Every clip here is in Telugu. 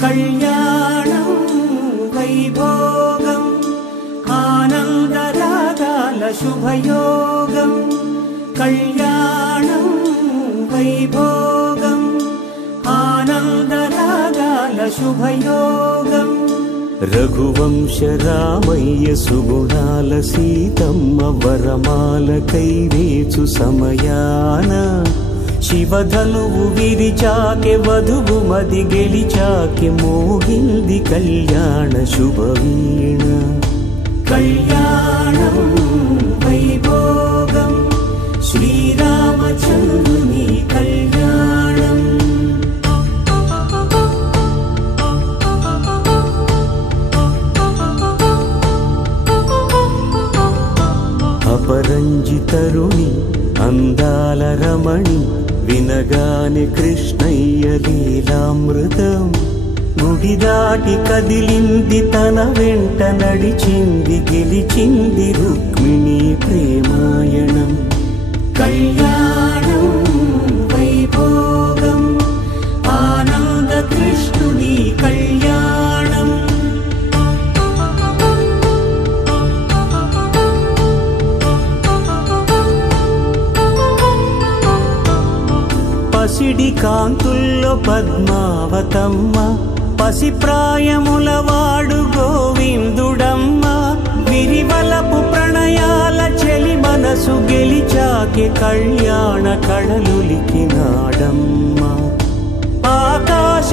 కళ్యాణం వైభోగం ఆనందరాగాల శుభయోగం కళ్యాణం వైభోగం ఆనందరాగాల శుభయోగం రఘువంశ రామయ్య సుగుణాల సీతమ్మ వరమాల కైవేచు సమయాన శివధనువు విరిచాకె వధువు మది గెలిచాకె మోగింది కళ్యాణ శుభవీణ కళ్యాణం వైభోగం శ్రీరామచంద్రుని కళ్యాణం అపరంజి తరుణి అందాల రమణి వినగానే కృష్ణయ్య లీలామృతం గుడి దాటి కదిలింది తన వెంట నడిచింది గెలిచింది రుక్మిణి ప్రేమాయణం కళ్యాణం వైభోగం ఆనంద కృష్ణుని కళ్యాణం పసిడి కాంతుల్లో పద్మావతమ్మ పసిప్రాయముల వాడు గోవిందుడమ్మ విరివలపు ప్రణయాల చెలి మనసు గెలిచాకే కళ్యాణ కళలులికినాడమ్మ ఆకాశరాజునకు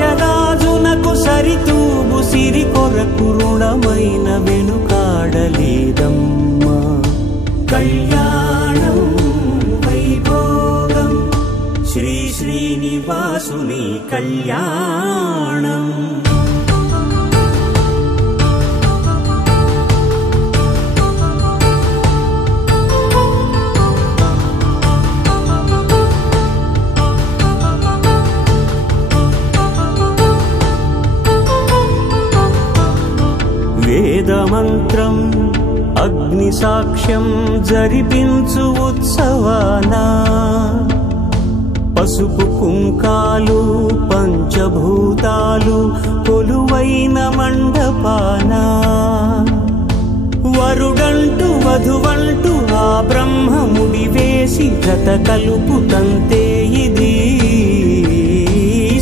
సరితూబు సిరి కొరకు రుణమైన వెనుకాడలేదమ్మా కళ్యాణం వైభోగం శ్రీ శ్రీనివాసుని కళ్యాణం వేదమంత్రం అగ్ని సాక్ష్యం జరిపించు ఉత్సవానా పసుపు కుంకాలు పంచభూతాలు కొలువైన మండపాన వరుడంటూ వధువంటూ ఆ బ్రహ్మముడి వేసి జత కలుపుతంతే ఇది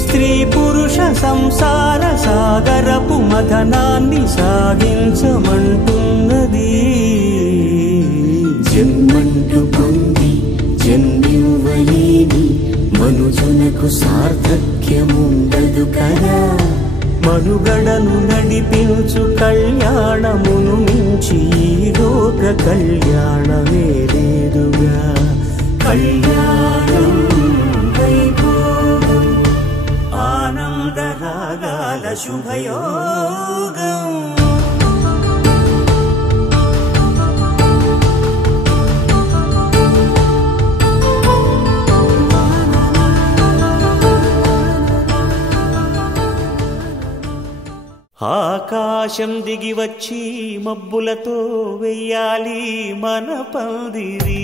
స్త్రీ పురుష సంసార సాగరపు మథనాన్ని సాగించమంటున్నది జన్మంటూ పొంది జన్మివ్వలేని మనుజునకు సార్థక్యముండదు కదా మనుగడను నడిపించు కళ్యాణమును మించి ఈ లోక కళ్యాణమే లేదుగా కళ్యాణం వైభోగం ఆనంద రాగాల శుభయోగం ఆకాశం దిగి వచ్చి మబ్బులతో వెయ్యాలి మన పందిరి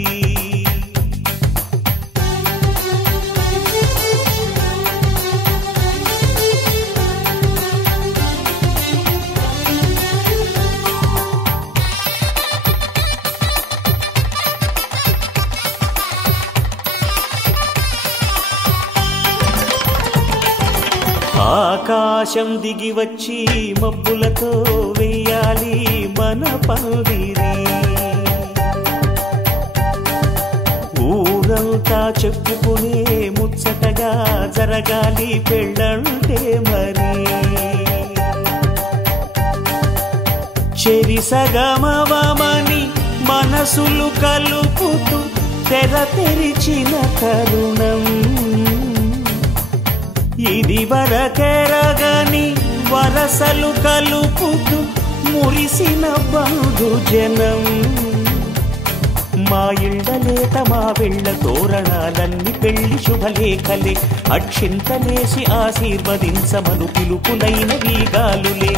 ఆకాశం దిగి వచ్చి మబ్బులతో వెయ్యాలి మన పందిరి ఊరంతా చెప్పుకునే ముచ్చటగా జరగాలి పెళ్ళంటే మరి చెరిసగమవమని మనసులు కలుపుతూ తెర తెరిచిన తరుణం ఇది వరకెరగని వరసలు కలుపుతూ మురిసిన బంధుజనం మా ఇళ్ళలేత మా వెళ్ళ తోరణాలన్నీ పెళ్లి శుభలేఖలే అక్షింతలేసి ఆశీర్వదించమను పిలుపులైన వీగాలులే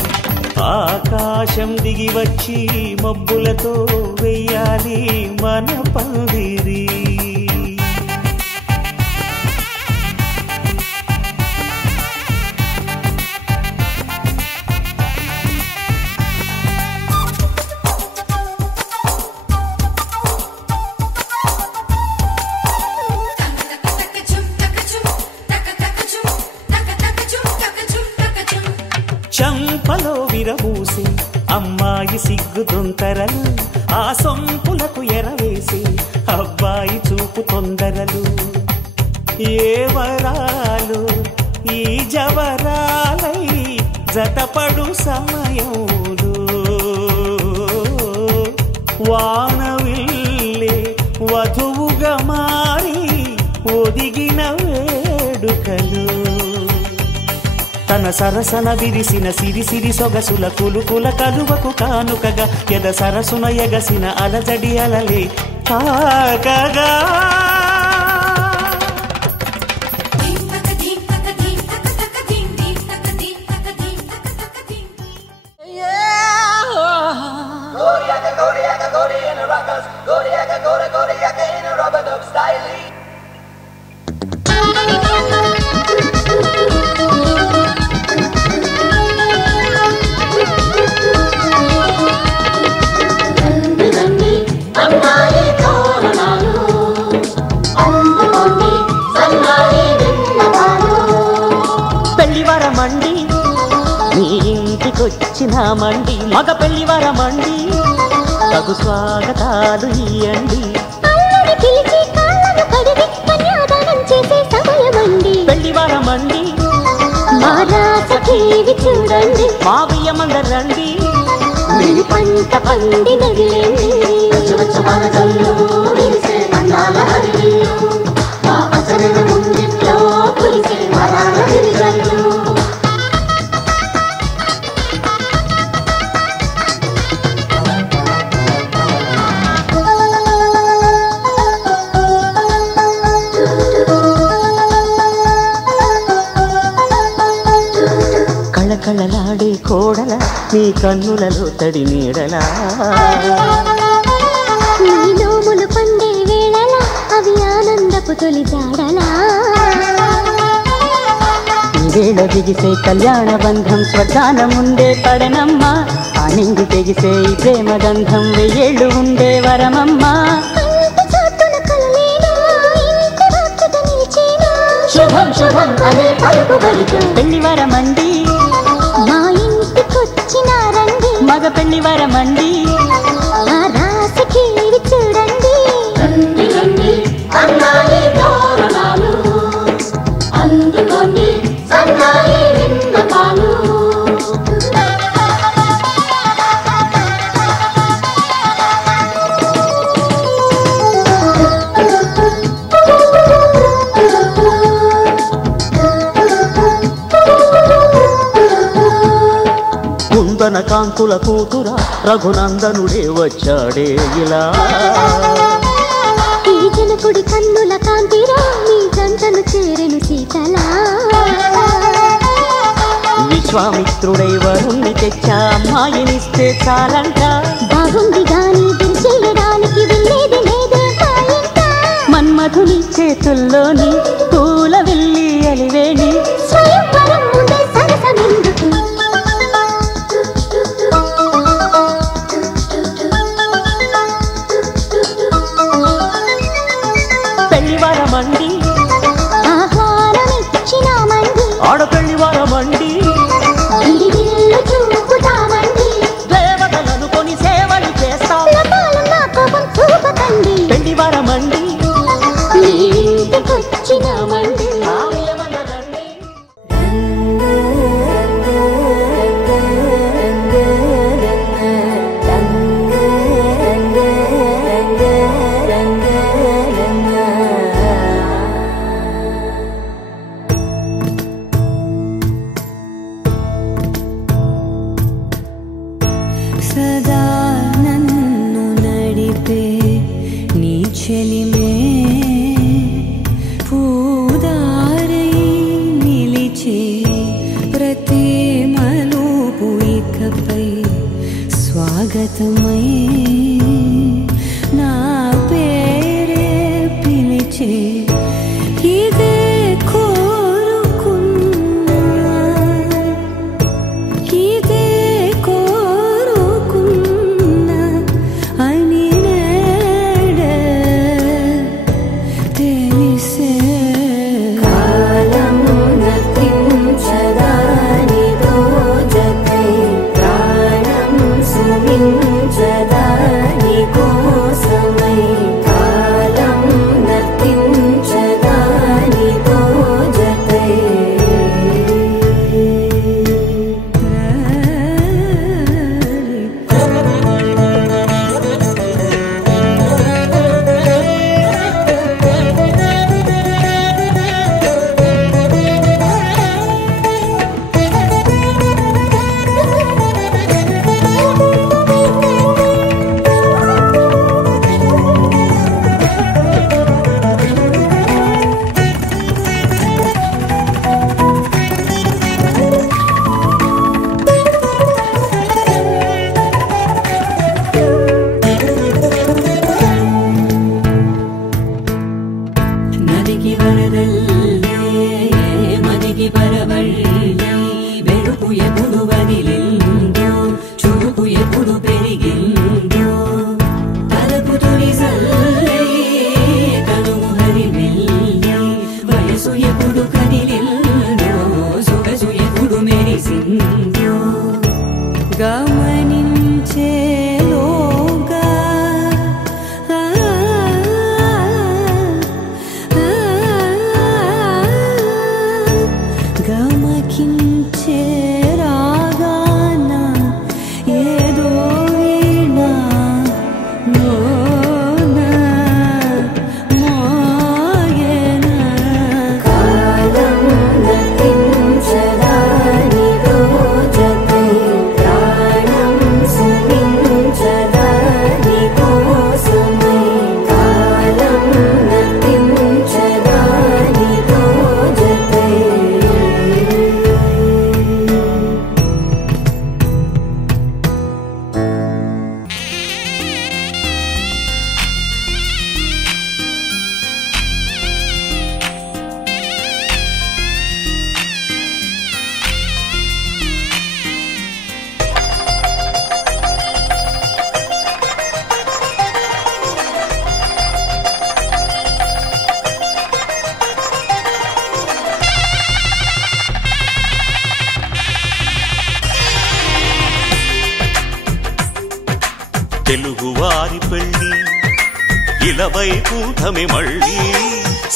ఆకాశం దిగి వచ్చి మబ్బులతో వెయ్యాలి మన పందిరి విరబూసి అమ్మాయి సిగ్గు దొంతరలు ఆ సొంపులకు ఎరవేసి అబ్బాయి చూపు తొందరలు ఏ వరాలు ఈ జవరాలై జతపడు సమయంలో వానవిల్లే వధువుగా మారి ఒదిగిన వేడుకలు తన సరసన విరిసిన సిరిసిరి సొగసుల కులుకుల కలువకు కానుకగా ఎద సరసున ఎగసిన అలజడి అలలే తాకగా పెళ్లివరమండి నీ ఇంటికొచ్చినామండి మగ పెళ్లివరమండి తగు స్వాగతాలు ఇయ్యండి పెళ్లివరమండి చూడండి మావయ్యమందరండి మీ పంట పండి కళకళలాడే కోడల నీ కన్నులలో తడి నీడలా నీ నోములు పండే వేళలా అవి ఆనందపు తొలి జాడలా వేళ దిగిసే కళ్యాణ బంధం స్వర్గాన ముందే పడనమ్మా ఆ నింగి తెగిసే ఈ ప్రేమ గంధం వెయ్యేళ్ళు ఉండే వరమమ్మా శుభం శుభం అనే పలుకు పెళ్లివరమండి మా ఇంటికొచ్చినారండి మగ పెళ్లివరమండి ఆ రాశికి చూడండి అందుకొని సన్నాయి విన్నపాలు కుందన కాంతుల కూతురా రఘునందనుడే వచ్చాడే ఇలా ఈ జనకుడి కన్నుల కాంతిరా నీ జంటను చేరెను సీతలా విశ్వామిత్రుడై వరుణ్ణి తెచ్చా అమ్మాయినిస్తే చాలంట బాగుంది గాని దించేయడానికి వెళ్ళేది లేదే మన్మధుని చేతుల్లోని పూల వెళ్ళి అలివేణి స్వయంవరం ముందే సరసమెందుకు పెళ్లివరమండి ఆహ్వానమిచ్చినామండి ఆడపెళ్లివరమండి ఇల్లు చూపుతామండి దేవతలను కొని సేవలు చేస్తాం నా కోపం చూపకండి పెళ్లివరమండి ఇంటికొచ్చినామండి సదా నన్ను నడిపే నీ చెలిమే పూదారై నిలిచే ప్రతి మలుపు ఇకపై స్వాగతమై నా పేరే పిలిచే ఇదే కోరుకున్నా ఇదే కోరుకున్నా అని నేడే తెలిసే కాలము నతించదాని దోజకై తెలుగువారి పెళ్ళి ఇలవైకుంఠమే మళ్ళీ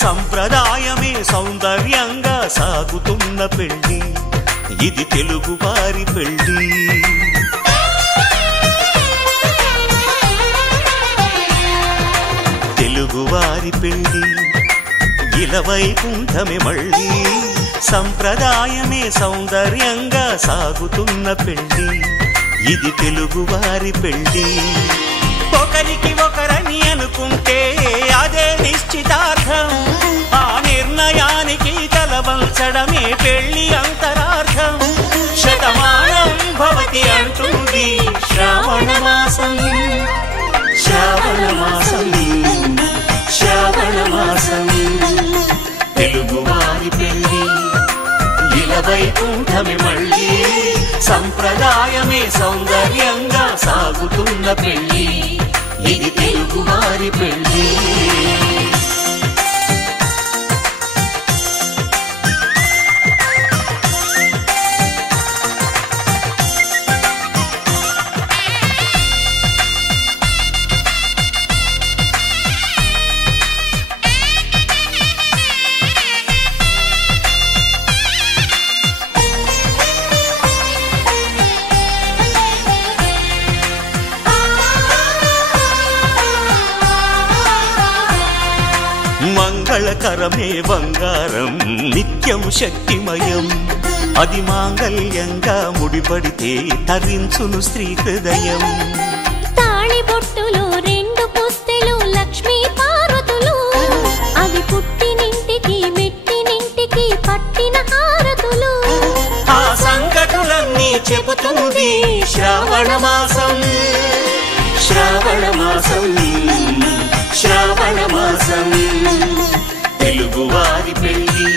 సంప్రదాయమే సౌందర్యంగా సాగుతున్న పెళ్ళి ఇది తెలుగువారి పెళ్ళి తెలుగువారి పెళ్ళి ఇలవైకుంఠమే మళ్ళీ సంప్రదాయమే సౌందర్యంగా సాగుతున్న పెళ్ళి ఇది తెలుగువారి పెళ్ళి ఒకరికి ఒకరని అనుకుంటే అదే నిశ్చితార్థం ఆ నిర్ణయానికి తలవంచడమే పెళ్లి అంతరార్థం శతమానం భవతి అంటుంది శ్రావణ మాసం శ్రావణ మాసం శ్రావణ మాసం తెలుగువారి పెళ్ళి ఇలవైకుంఠమే మళ్ళీ సంప్రదాయమే సౌందర్యంగా సాగుతున్న పెళ్ళి ఇది తెలుగువారి పెళ్ళి మంగళకరమే బంగారం నిత్యం శక్తిమయం అది మాంగళ్యంగా ముడిపడితే తరించును స్త్రీ హృదయం తాళిబొట్టులో రెండు పుస్తెలు లక్ష్మీ పార్వతులు అవి పుట్టినింటికి మెట్టినింటికి పట్టిన హారతులు ఆ సంగతులన్నీ చెబుతుంది శ్రావణ మాసం శ్రావణ మాసం శ్రావణ మాసం తెలుగువారి పెళ్ళి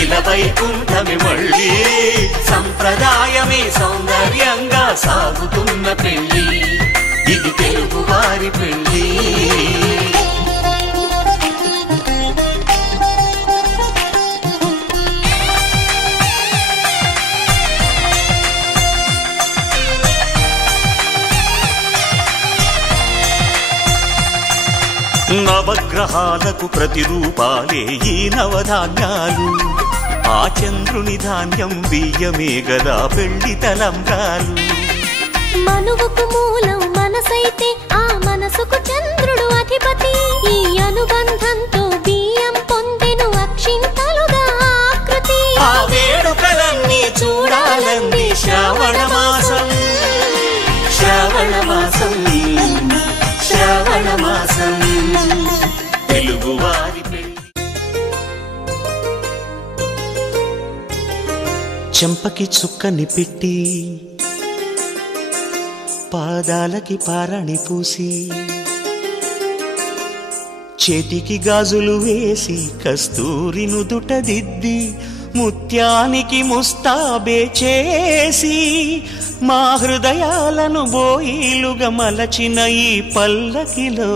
ఇలవైకుంఠమే మళ్ళీ సంప్రదాయమే సౌందర్యంగా సాగుతున్న పెళ్ళి ఇది తెలుగువారి పెళ్ళి నవగ్రహాలకు ప్రతిరూపాలే ఈ నవధాన్యాలు ఆ చంద్రుని ధాన్యం బియ్యమే గదా పెళ్లి తలంబ్రాలు మనువుకు మూలం మనసైతే ఆ మనసుకు చంద్రుడు అధిపతి ఈ అనుబంధంతో బియ్యం పొందెను అక్షింతలుగా ఆకృతి ఆ వేడుకలన్నీ చూడాలంది శ్రావణ మాసం శ్రావణ మాసం శ్రావణ మాసం తెలుగువారి పెళ్ళి చెంపకి చుక్కని పెట్టి పాదాలకి పారాణి పూసి చేతికి గాజులు వేసి కస్తూరి నుదుట దిద్ది ముత్యానికి ముస్తాబే చేసి మా హృదయాలను బోయిలుగా మలచిన ఈ పల్లకిలో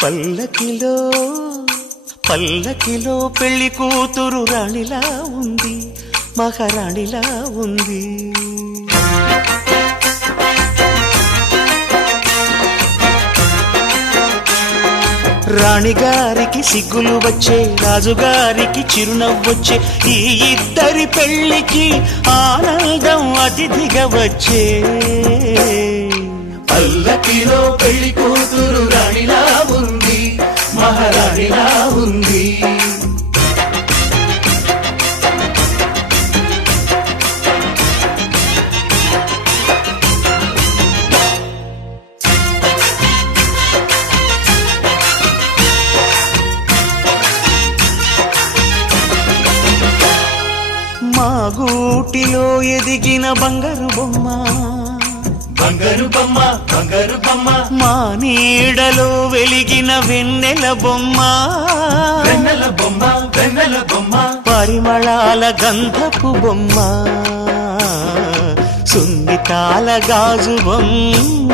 పల్లకిలో పల్లకిలో పెళ్లి కూతురు రాణిలా ఉంది మహారాణిలా ఉంది రాణిగారికి సిగ్గులు వచ్చే రాజుగారికి చిరునవ్వొచ్చే ఈ ఇద్దరి పెళ్లికి ఆనందం అతిథిగా వచ్చే పల్లకిలో పెళ్లి కూతురు రాణిలా ఉంది మహారాణిలా ఉంది మా గూటిలో ఎదిగిన బంగారు బొమ్మ బంగారు బొమ్మ బంగారు బొమ్మ మా నీడలో వెలిగిన వెన్నెల బొమ్మ వెన్నెల బొమ్మ వెన్నెల బొమ్మ పరిమళాల గంధపు బొమ్మ సున్నితాల గాజు బొమ్మ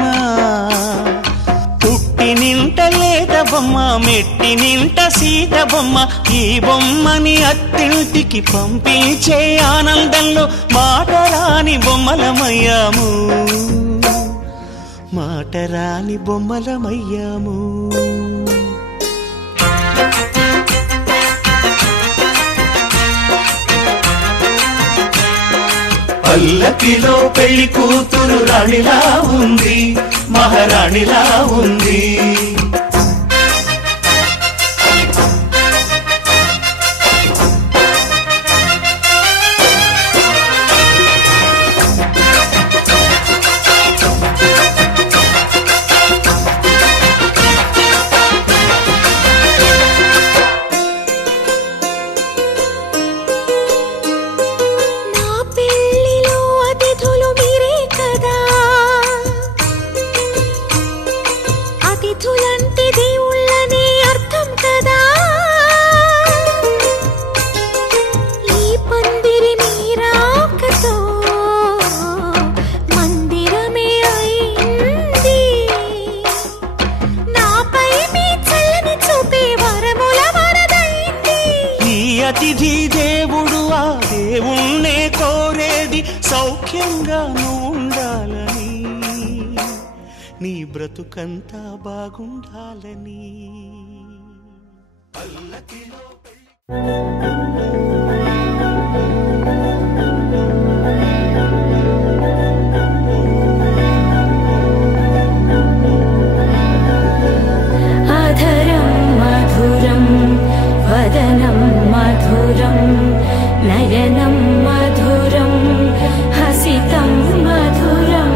మట్టి నింట లేత బొమ్మ మెట్టి నింట సీత బొమ్మ ఈ బొమ్మని అత్తింటికి పంపించే ఆనందంలో మాటరాని బొమ్మలమయ్యాము మాటరాని బొమ్మలమయ్యాము పల్లకిలో పెళ్లి కూతురు రాణిలా ఉంది మహారాణిలా ఉంది అతిథి దేవుడు ఆ దేవుణ్ణే కోరేది సౌఖ్యంగా ఉండాలని నీ బ్రతుకంతా బాగుండాలని అధరం మధురం వదనం మధురం నయనం మధురం హసితం మధురం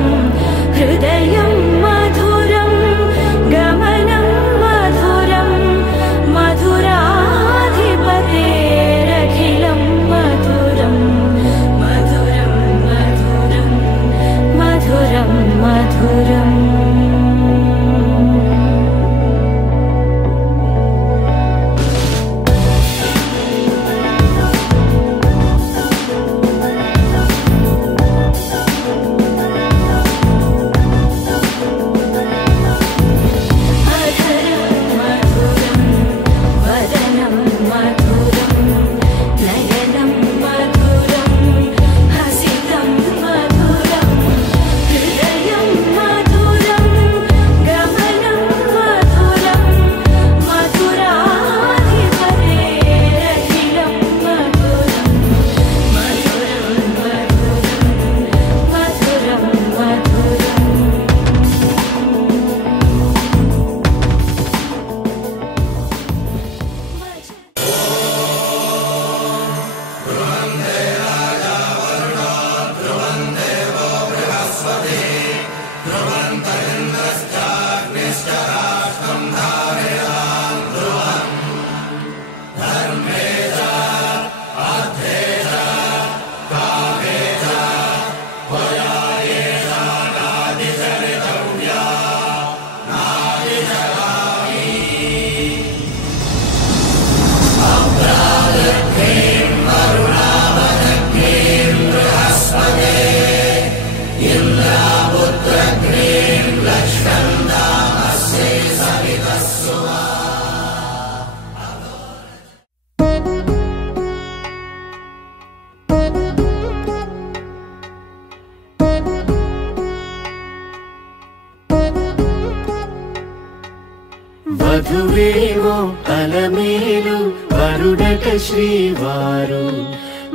హృదయం మధురం గమనం మధురం మధురాధిపతేరఖిలం మధురం మధురం మధురం మధురం మధురం వధువేవో అలమేలు వరుడట శ్రీవారు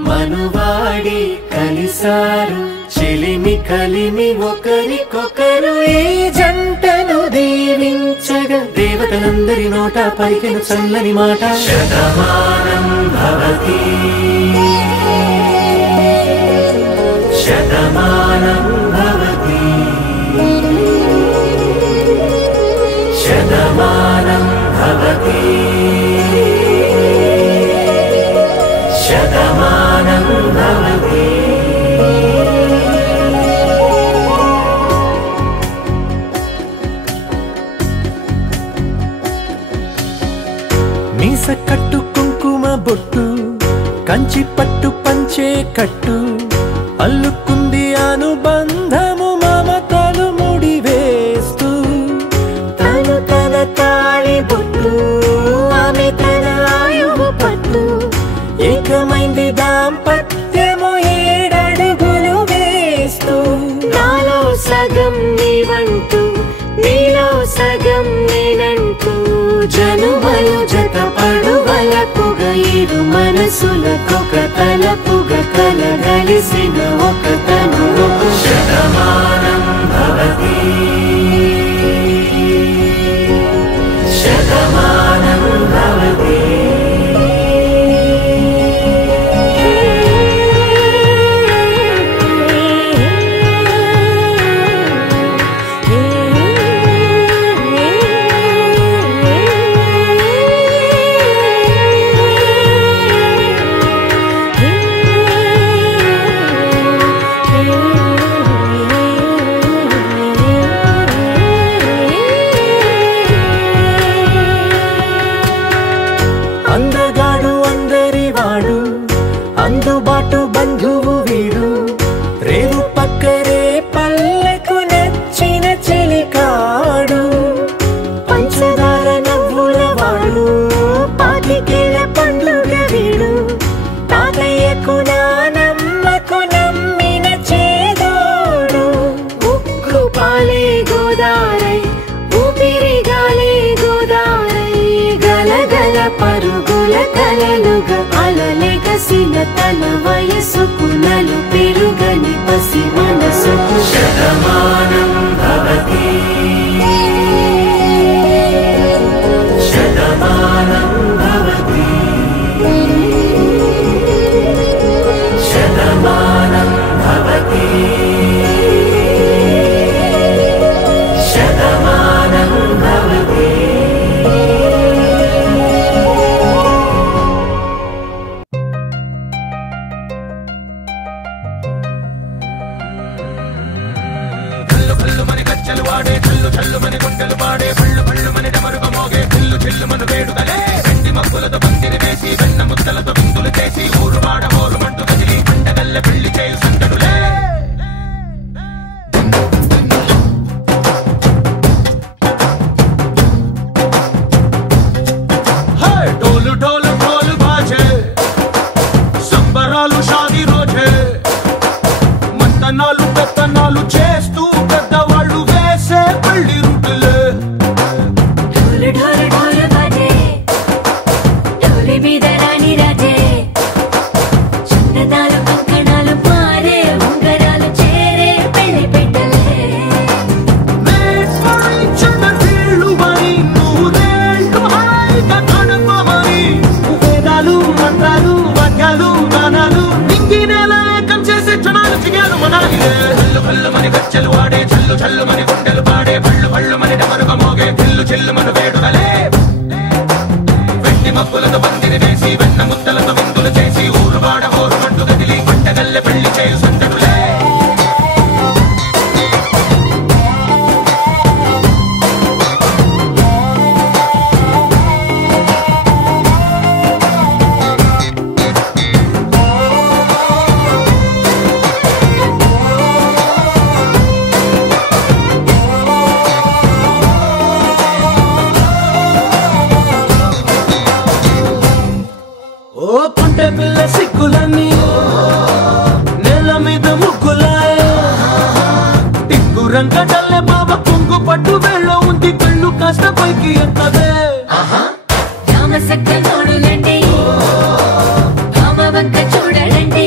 మనువాడి కలిసారు చెలిమి కలిమి ఒకరికొకరు ఈ జంటను దీవించగా దేవతలందరి నోట పలికిన చల్లని మాట శతమానం భవతి శతమానం భవతి శతమానం భవతి శతమానం భవతి మీస కట్టు కుంకుమ బొట్టు కంచి పట్టు పంచే కట్టు అల్లుకుంది అనుబంధము మమతలు ముడివేస్తూ తను తన తొలి దాంపత్యము 7 అడుగులు వేస్తూ నాలో సగం నీవంటూ నీలో సగం నేనంటూ జనుమలు జతపడువలపుగ ఇరు మనసులకొక తలపుగ కలగలిసిన ఒక తను శతమానం భవతి శతమానం భవతి అందగాడు అందరివాడు అందుబాటు బంధువు వీడు రేవు పక్కరే పల్లెకు నచ్చిన చెలికాడు పంచదార నవ్వుల వాడు పాతికేల పండుగ వీడు తాతయ్యకు నానమ్మకు నమ్మిన చేదోడు ఉక్కు పాలే గోదారై ఊపిరి గాలే గోదారై గలగల పరుగుల కలలుగా అలలెగసిన తన వయసుకు నలు పెరుగని పసి మనసుకు శతమానం భవతి శతమానం భవతి శతమానం భవతి శతమానం భవతి ढोल ढोल ढोल बाजे సంబరాలు షాదీ రోజే మంతనాలు పెత్తనాలు చేస్తూ పెద్దవాళ్ళు వేసే పెళ్లి రుటులే ఢోలు ఢోలు ఢోలు బాజే ఢోలి మీద రాణి రాజే చిన్నదాలు కంకణాలు మారే ఉంగరాలు చేరే పెళ్లి పెట్టలే చిన్న వీళ్ళు మరి నూరేళ్ళు హాయిగా గడపమని వేదాలు మంత్రాలు వాక్యాలు గానాలు నింగి నేల ఏకం చేసే క్షణాలు చిగాలు మనాలి హల్లు హల్లు మని గజ్జలు వాడే చల్లు చల్లు మని గుండెలు పాడే పళ్ళు పళ్ళు మని డమరుగ మోగే పిల్లు చెల్లు మన వేడుదలే వెండి మబ్బులతో పందిరి వేసి వెన్న ముద్దలతో విందులు చేసి ఊరు వాడ ఊరు మంటు గదిలి పంటగల్లె పెళ్లి చేయు సందడులే ఓ పుంటె పిల్ల సిక్కులన్నీ నేల మీద ముగ్గులాయ టింగు రంగడల్లె బాబ కుంగు పట్టు వేళ్ళ ఉంది కళ్ళు కాస్త పైకి ఎక్కదే రామసక్క నోడులండి భామవంక చూడడండి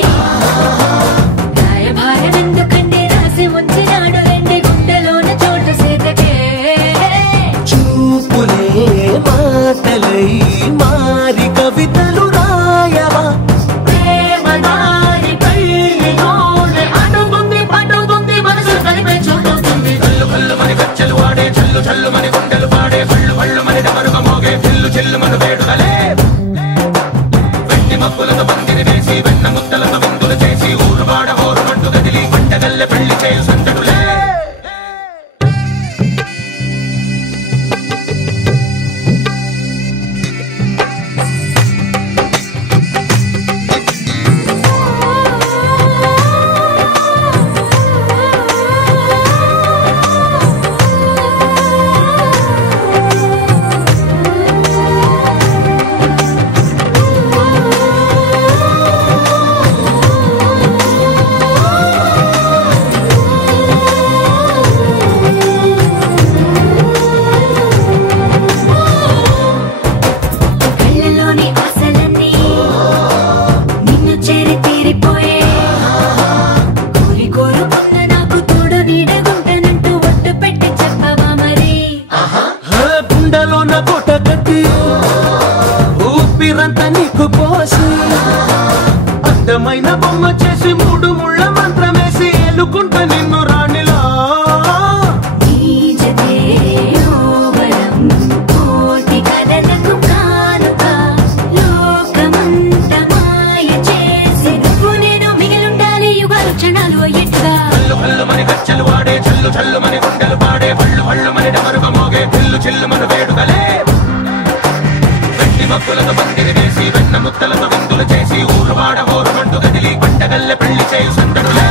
రాయభారం ఎందుకండి రాసి ఉంచినాడు రండి గుండెలోన చోటు సేతకే చూపులే మాటలై మారి కవితలు రాయవా ప్రేమ దారి పెళ్లిలోనే అడుగుంది పట్టుకుంది మనసు కలిపే చూడుతుంది కళ్ళు కళ్ళు మని గజ్జలు వాడే చల్లు చల్లు మని గుండెలు పాడే పళ్ళు పళ్ళు మని డమరుగ మోగే పిల్లు చెల్లు మన వేడుదలే వెండి మబ్బులతో పందిరి వేసి వెన్న ముద్దలతో కీలిన బొమ్మ చేసి 3 ముళ్ళ మంత్రమేసి ఎలుకుంట నిన్ను రాణిలా చల్లు వాడే చల్లు చల్లు మని గుండెలు పాడే పళ్ళు పళ్ళు మని డమరుగా మోగే పిల్లు చిల్లు మన వేడుకలే వెండి మక్కులతో పందిరి వేసి వెన్న ముత్తలతో విందులు చేసి ఊరు వాడ ఊరు మంటు కదిలి పంటగల్లె పెళ్లి చేయు సందడులే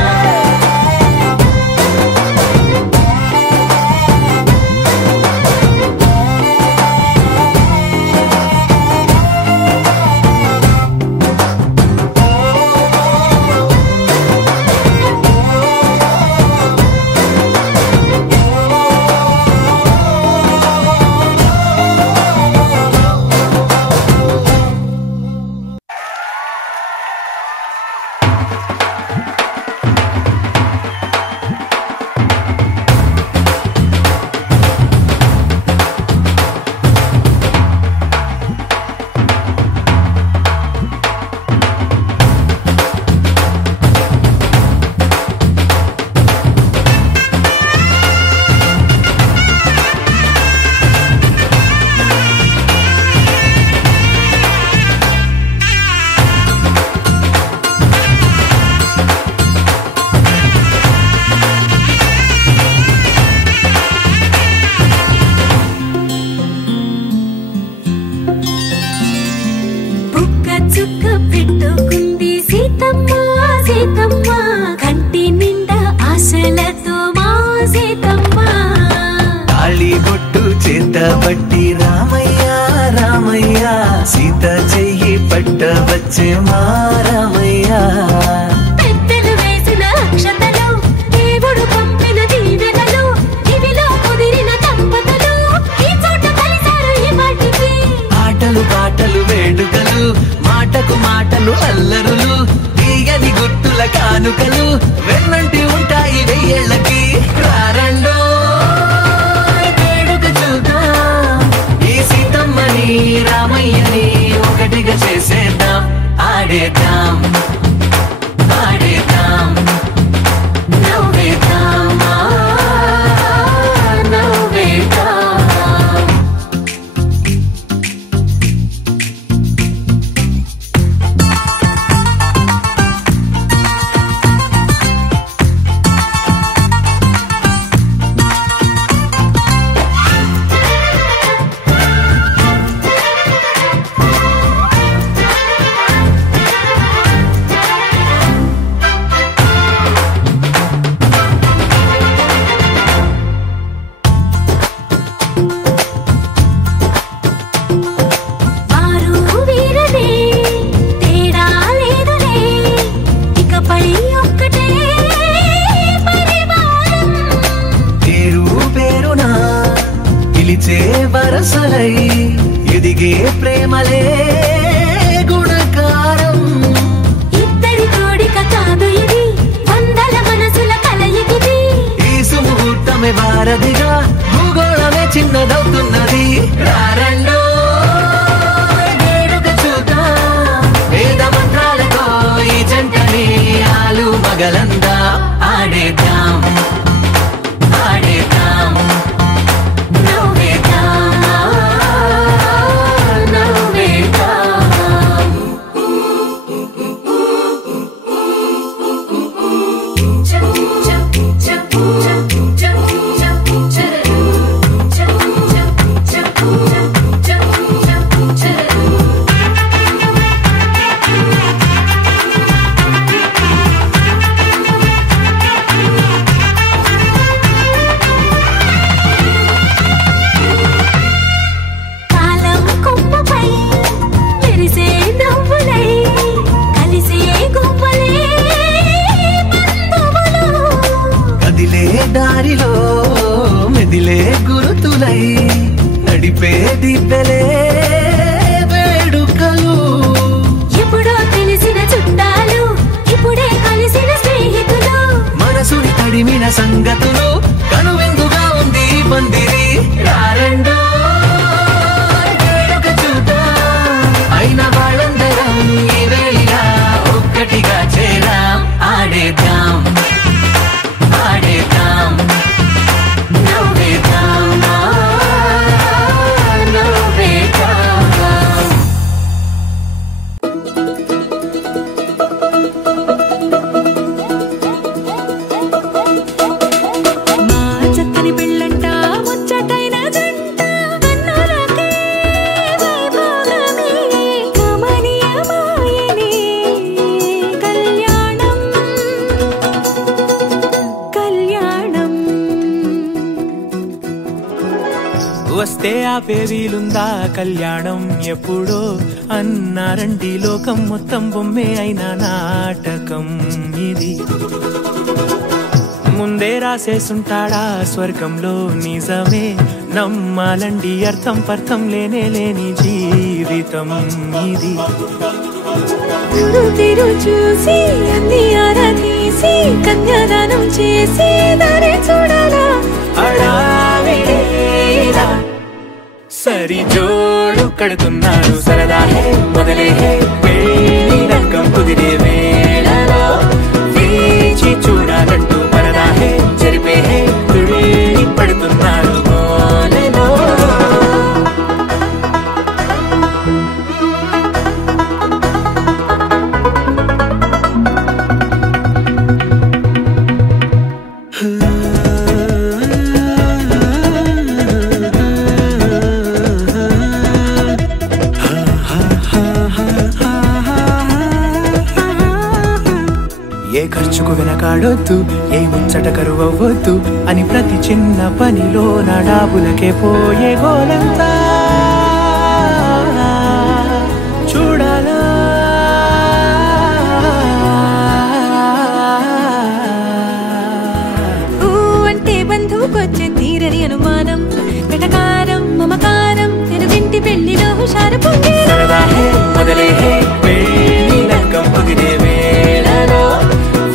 పట్టి రామయ్య రామయ్య సీత చెయ్యి పట్ట వచ్చే మా రామయ్య పెద్దలు వేసిన అక్షతలు దేవుడు పంపిన దీవెనలు ఇవిలో కుదిరిన దంపతులు ఈ చోట కలిసారు ఈ పాటికి ఆటలు పాటలు వేడుకలు మాటకు మాటలు అల్లరులు తీయని గుర్తుల కానుకలు వెన్నంటి ఉంటాయి 1000 ఏళ్ళకి రారండో రామయ్యని ఒకటిగా చేసేద్దాం ఆడేద్దాం ఆడేద్దాం నవ్వేద్దాం నవ్వేద్దాం వరసలై ఎదిగే ప్రేమలే గుణకారం ఇద్దరి కోడిక కాదు ఇది వందల మనసుల కలయికిది ఈ సుముహూర్తమే వారధిగా భూగోళమే చిన్నదవుతున్నది రారండో వేడుక చూద్దాం వేద మంత్రాలతో ఈ జంటని ఆలు మగలందా ఆడేద్దాం ఆడేద్దాం దారిలో మెదిలే గురుతులై నడిపే దిబ్బెలే వేడుకలు ఎప్పుడో తెలిసిన చుట్టాలు ఇప్పుడే కలిసిన స్నేహితులు మనసుని తడిమిన సంగతులు కనువిందుగా ఉంది పందిరి రారండో వేడుక చూద్దాం అయిన వాళ్ళందరం ఈ వేళ ఒక్కటిగా ఆడేద్దాం ఆడేద్దాం ఆడేద్దాం నవ్వేద్దాం నవ్వేద్దాం. మా చక్కని పెళ్ళంట ముచ్చటైన జంట కన్నులకే వైభోగమే కమనీయమాయనే కళ్యాణం కళ్యాణం. వస్తే ఆపే వీలుందా కళ్యాణం ఎప్పుడో అన్నారండి లోకం మొత్తం బొమ్మే అయిన నాటకం ఇది. ముందే రాసేసుంటాడా స్వర్గంలో నిజమే నమ్మాలండి అర్థం పర్థం లేనే లేని జీవితం ఇది. తిరు చూసి అన్ని ఆరాధీసి కన్యాదానం చేసి దారి చూడాలా అడావిడేలా సరి జోడు కడుతున్నారు సరదా హే మొదలే హే పెళ్ళి రంగం కుదిరే వేళలో వేచి చూడాలంటూ పరదా హే జరిపే హే తుళ్ళి పడుతున్నారు గోలలో. ఏ ఖర్చుకు వెనకాడొద్దు ఏ ముచ్చట కరువవ్వద్దు అని ప్రతి చిన్న పనిలో నా డాబులకే పోయే గోలంతా చూడాలా. ఊ అంటే బంధువుకొచ్చే తీరని అనుమానం వెటకారం మమకారం తెలుగింటి పెళ్లిలో హుషారు పొంగే సరదా హే మొదలే హే పెళ్ళి రంగం కుదిరే వేళలో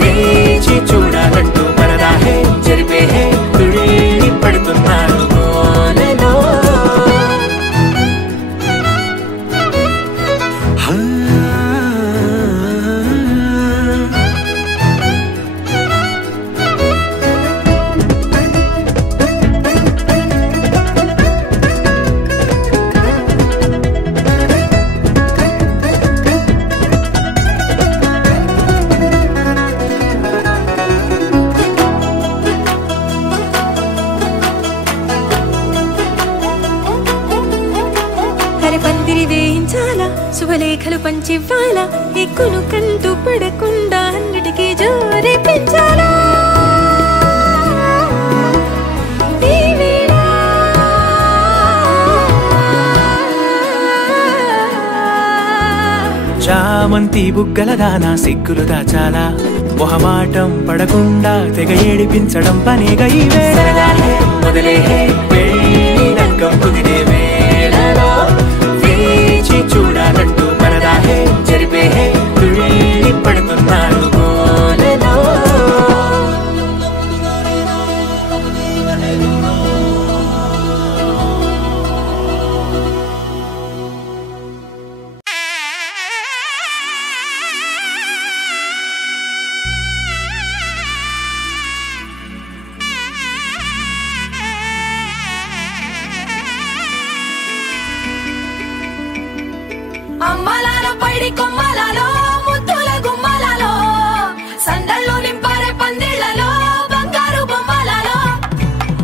వేచి చూడాలంటూ పరదా హే జరిపే హే తుళ్ళి పడుతున్నారు గోలలో. పందిరి వేయించాలా శుభలేఖలు పంచివ్వాలా ఎక్కును కంటూ పడకుండా అన్నిటికీ జోరే పెంచాలా. ఈ వేళ చామంతి బుగ్గల దానా సిగ్గులు దాచాలా మొహమాటం పడకుండా తెగ ఏడిపించడం పనేగా ఈ వేళ మొదలే హే పెళ్ళి రంగం కుదిరే వేళలో వేచి చూడాలంటూ పరదా హే జరిపే హే తుళ్ళి పడుతున్నారు గోలలో. అమ్మలాలో పైడి కొమ్మలలో ముద్దుల గుమ్మలలో సందళ్ళు నింపారే పందిళ్లలో బంగారు బొమ్మలలో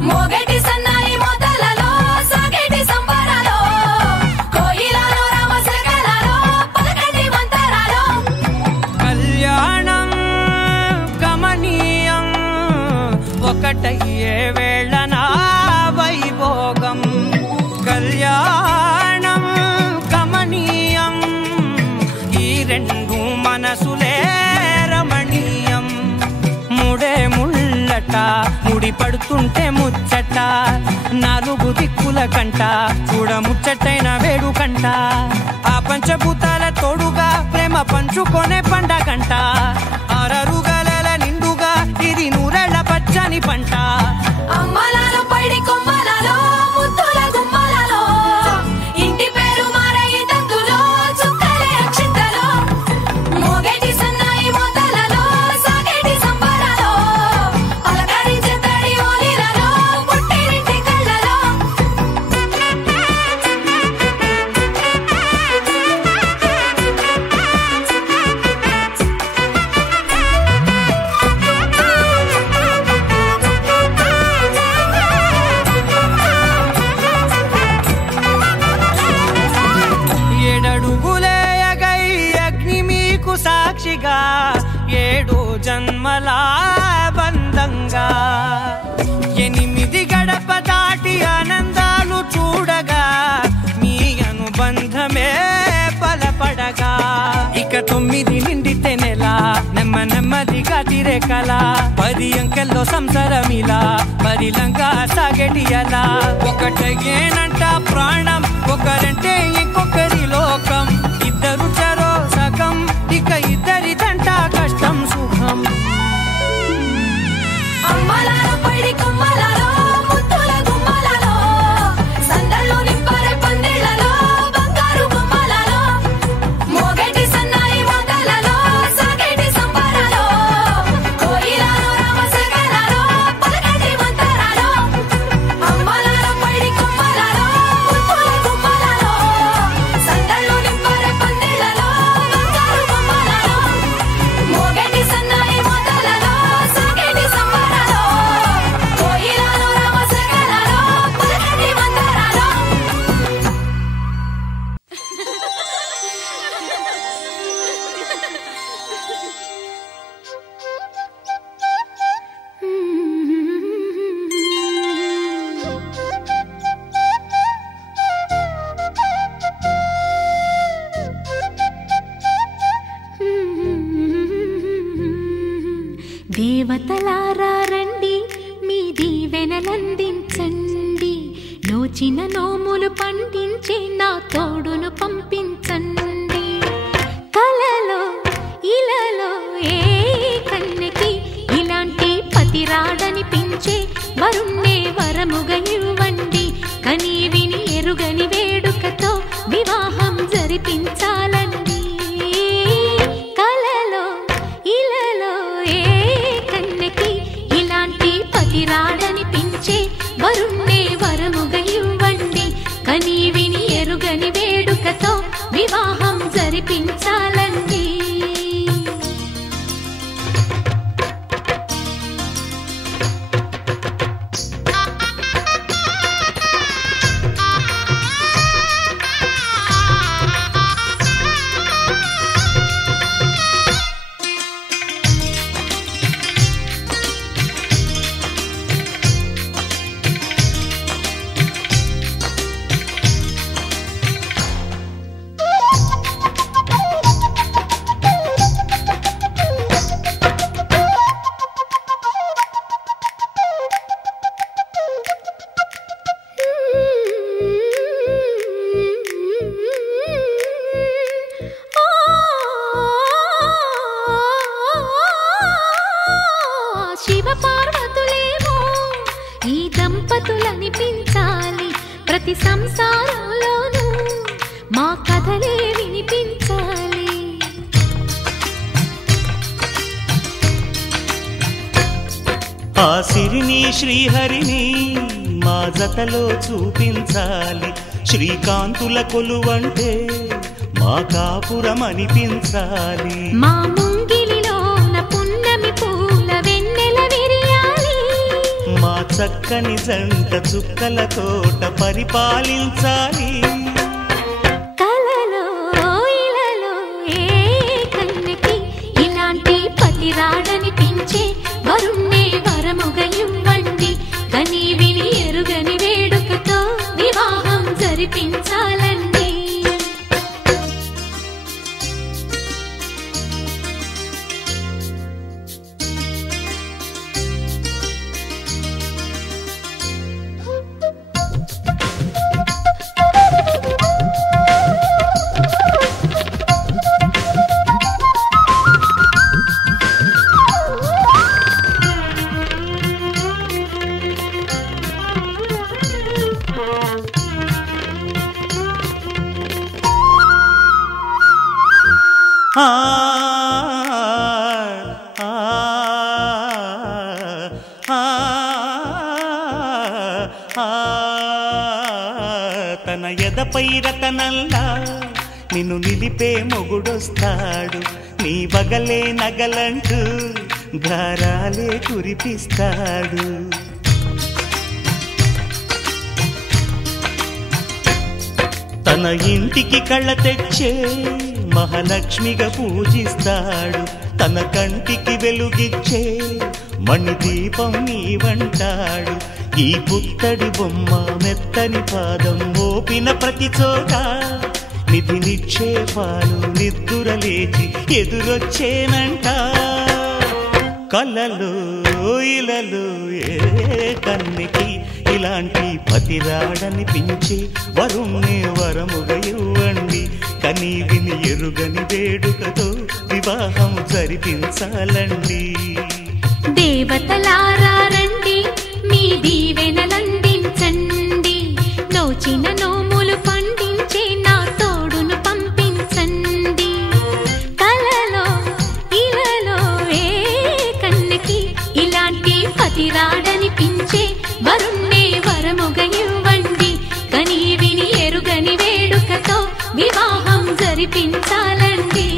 మోగేటి సన్నాయి మోతలలో సాగేటి సంబరాలో కోయిలలో రామశకలలో పలకటి మంతరాలో. కళ్యాణం గమనీయం ఒకటయ్యే వేళ నా వైభోగం. కళ్యాణం గమనీయం ఈ రెండు మనసులే రమణీయం. ముడే ముళ్ళట ముడి పడుతుంటే ముచ్చట నాలుగు దిక్కుల కంట చూడ ముచ్చటైన వేడుకంట ఆ పంచభూతాల తోడుగా ప్రేమ పంచుకొనే పండగంట. అరరుగల నిండుగా ఇది నూరెళ్ళ పచ్చని పంట. అమ్మలాలో పైడి కొమ్మలలో ముద్దుల గుమ్మలలో ఇంటి పేరు మారయి తందులో చుక్కలే అక్షింతలో మోగేటి సన్నాయి మోతలలో జన్మల బంధంగా 8 గడప దాటి ఆనందాలు చూడగా మీ అనుబంధమే బలపడగా ఇక 9 నిండితే నెల నెమ్మదిగా తిరే కల 10 అంకెల్లో సంసారమిలా పరిలంగా సాగేటియలా ఒకటేనంట ప్రాణం ఒకరంటే ఇంకొకరి లోకం ఇద్దరు చరో సగం ఇక ఇద్దరిదంట కష్టం సుఖం అమ్మలారో పడి కొమ్మలారో ముత్తుల గుమ్మలారో సందల్లో నింపారే పందిళ్ళలో బంగారు బొమ్మలారో మోగేటి సన్నాయి మొదలలో సాగేటి సంబరాలో కోయిలారో రామశేఖరారో పలకటి మంతరాలో అమ్మలారో పడి కొమ్మలారో ముత్తుల గుమ్మలారో సందల్లో నింపారే పందిళ్ళలో బంగారు బొమ్మలారో మోగేటి సన్నాయి మొదలలో సాగేటి సంబరాలో కోయిలారో రామశేఖరారో పలకటి మంతరాలో దేవతలారా రండి మీ దీవెనలందించండి నోచిన నోములు పండించే నా తోడును పంపించండి కలలో ఇలలో ఏ కన్నెకి ఇలాంటి పతి రాడనిపించే వరుణ్ణే వరముగా ఇవ్వండి కని విని ఎరుగని వేడుకతో వివాహం జరిపించాలండి కలలో ఇలలో ఏ కన్నెకి ఇలాంటి పతి రాడనిపించే వరుణ్ణే వరముగా ఇవ్వండి కని విని ఎరుగని వేడుకతో వివాహం జరిపించాలండి శివ పార్వతులేమో ఈ దంపతులనిపించాలి ప్రతి సంసారంలోనూ మా కథలే వినిపించాలి ఆ సిరిని శ్రీహరిని మా జతలో చూపించాలి శ్రీకాంతుల కొలువంటే మా కాపురం అనిపించాలి మా ముంగిలిలోన పున్నమి పూల వెన్నెల విరియాలి మా చక్కని జంట చుక్కల తోట పరిపాలించాలి కలలో ఇలలో ఏ కన్నెకి ఇలాంటి పతి రాడనిపించే వరుణ్ణే వరముగా ఇవ్వండి కని విని ఎరుగని వేడుకతో వివాహం జరిపించాలండి తన ఎదపై రతనల్లా నిన్ను నిలిపే మొగుడొస్తాడు నీ వగలే నగలంటూ గారాలే కురిపిస్తాడు తన ఇంటికి కళ్ళ తెచ్చే మహాలక్ష్మిగా పూజిస్తాడు తన కంటికి వెలుగిచ్చే మణిదీపం నీవంటాడు. ఈ పుత్తడి బొమ్మ మెత్తని పాదం మోపిన ప్రతి చోట నిధి నిక్షేపాలు నిద్దురలేచి ఎదురొచ్చేనంట. కలలో ఇలలో ఏ కన్నికి ఇలాంటి పతిరాడనిపించే వరుణ్ణి వరముగా ఇవ్వండి. కనీ విని ఎరుగని వేడుకతో వివాహం జరిపించాలండి. దేవతలారా రండి, మీ దీవెనలందించండి. నోచిన నోములు పండించే నా తోడును పంపించండి. కలలో ఇలలో ఏ కన్నుకి ఇలాంటి పతిరాడనిపించే వరుణ్ణే వరముగా ఇవ్వండి. కనీ విని ఎరుగని వేడుకతో వివాహం జరిపించాలండి.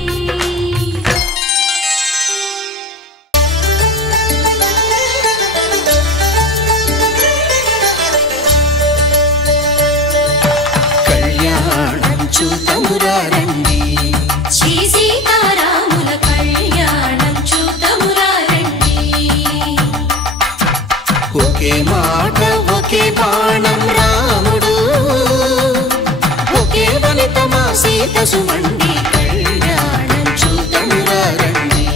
కళ్యాణం చూతమురారండి, శ్రీ సీతారాముల కళ్యాణం చూతమురారండి. ఒకే మాట ఒకే బాణం రాముడు, ఒకే వనిత మా సీత సుమండి. కళ్యాణం చూతమురారండి,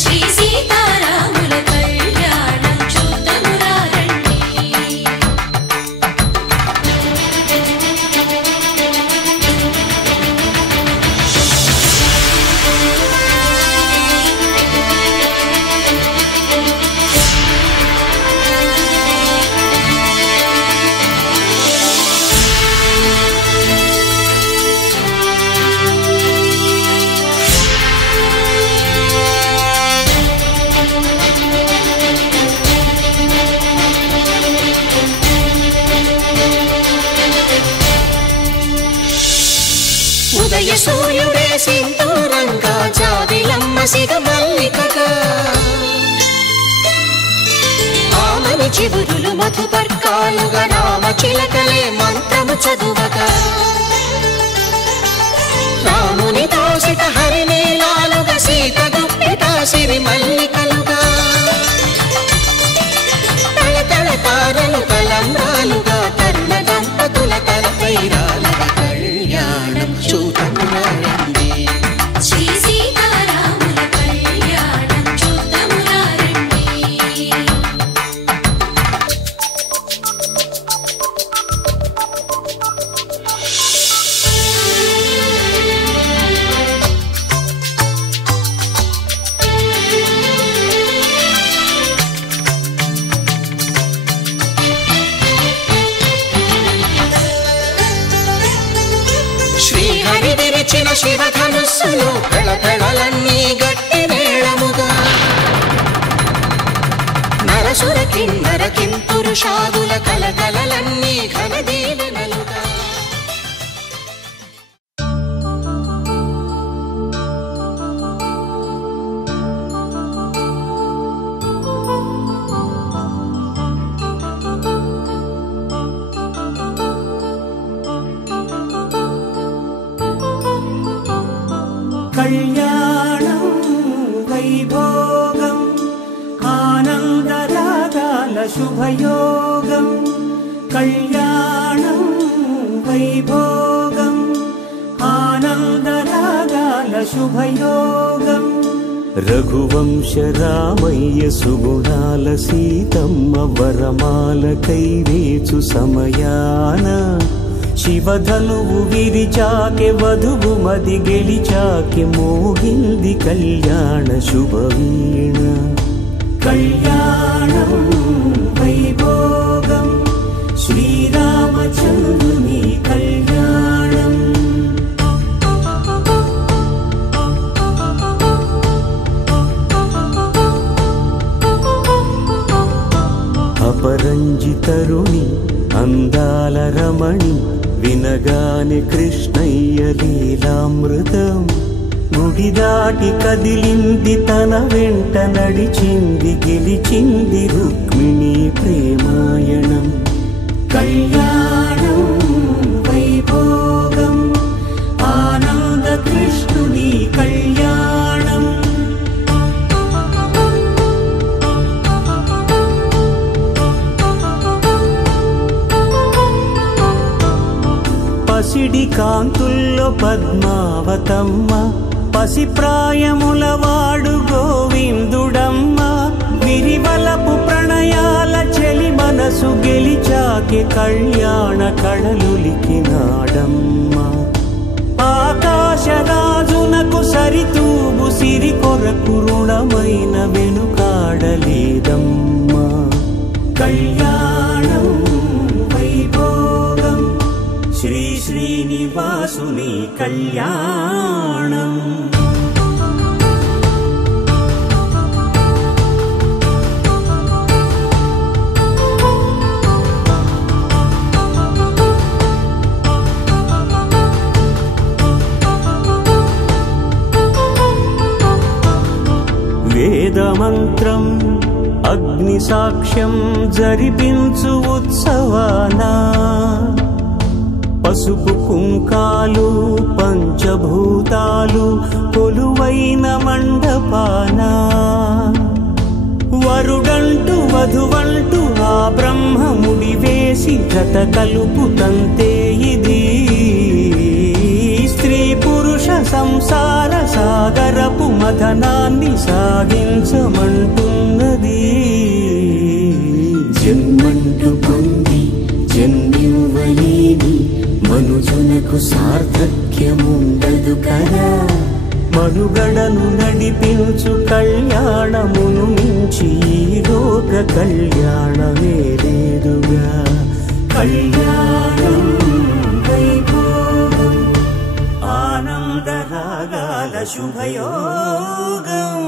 శ్రీ సీతారాముల కళ్యాణం చూతమురారండి. ఉదయ సూర్యుడే సింధూరంగా, జాబిలమ్మ సిగ మల్లికగా, ఆమని చిగురులు మధుపర్కాలుగా, రామ చిలకలే మంత్రము చదువగా, రాముని దోసిట హరినీలాలుగా, సీత గుప్పిట సిరి మల్లికలుగా, తళతళ తారలు కలంబ్రాలుగా, తరుణ దంపతుల తలపైరాలుగా. కళ్యాణం చూతమురారండి, శ్రీ సీతారాముల కళ్యాణం చూతమురారండి. శ్రీహరి విరిచిన శివధనుస్సులు కళకళలన్నీ గట్టి మేళముగా, నరసుర కిన్నర కింపురుషాదుల కలకలలన్నీ ఘన దీవెనలుగా. కళ్యాణం వైభోగం ఆనందరాగాల శుభయోగం. కళ్యాణం వైభోగం ఆనందరాగాల శుభయోగం. రఘువంశ రామయ్య సుగుణాల సీతమ్మ వరమాల కైవేచు సమయాన శివధనువు విరిచాకె వధువు మది గెలిచాకె మోగింది కళ్యాణ శుభవీణ. కళ్యాణం వైభోగం శ్రీరామచంద్రుని కళ్యాణం. అపరంజి తరుణి అందాల రమణి వినగానే కృష్ణయ్య లీలామృతం. గుడి దాటి కదిలింది తన వెంట నడిచింది గెలిచింది రుక్మిణి ప్రేమాయణం. కళ్యాణం వైభోగం ఆనంద కృష్ణుని కళ్యాణం. పసిడి కాంతుల్లో పద్మావతమ్మ పసిప్రాయముల వాడు గోవిందుడమ్మ విరివలపు ప్రణయాల చెలి మనసు గెలిచాకే కళ్యాణ కళలులికినాడమ్మ ఆకాశరాజునకు సరితూగు సిరి కొరకు రుణమైన వెనుకాడలేదమ్మా కళ్యాణం వైభోగం శ్రీ శ్రీనివాసుని కళ్యాణం వేదమంత్రం అగ్ని సాక్ష్యం జరిపించు ఉత్సవానా పసుపు కుంకాలు పంచభూతాలు కొలువైన మండపానా వరుడంటూ వధువంటూ ఆ బ్రహ్మముడి వేసి జత కలుపుతంతే ఇది స్త్రీ పురుష సంసార సాగరపు మథనాన్ని సాగించమంటున్నది జన్మంటూ పొంది జన్మివ్వలేని మనుజునకు సార్థక్యముండదు కదా మనుగడను నడిపించు కళ్యాణమును మించి ఈ లోక కళ్యాణమే లేదుగా కళ్యాణం వైభోగం ఆనందరాగాల శుభయోగం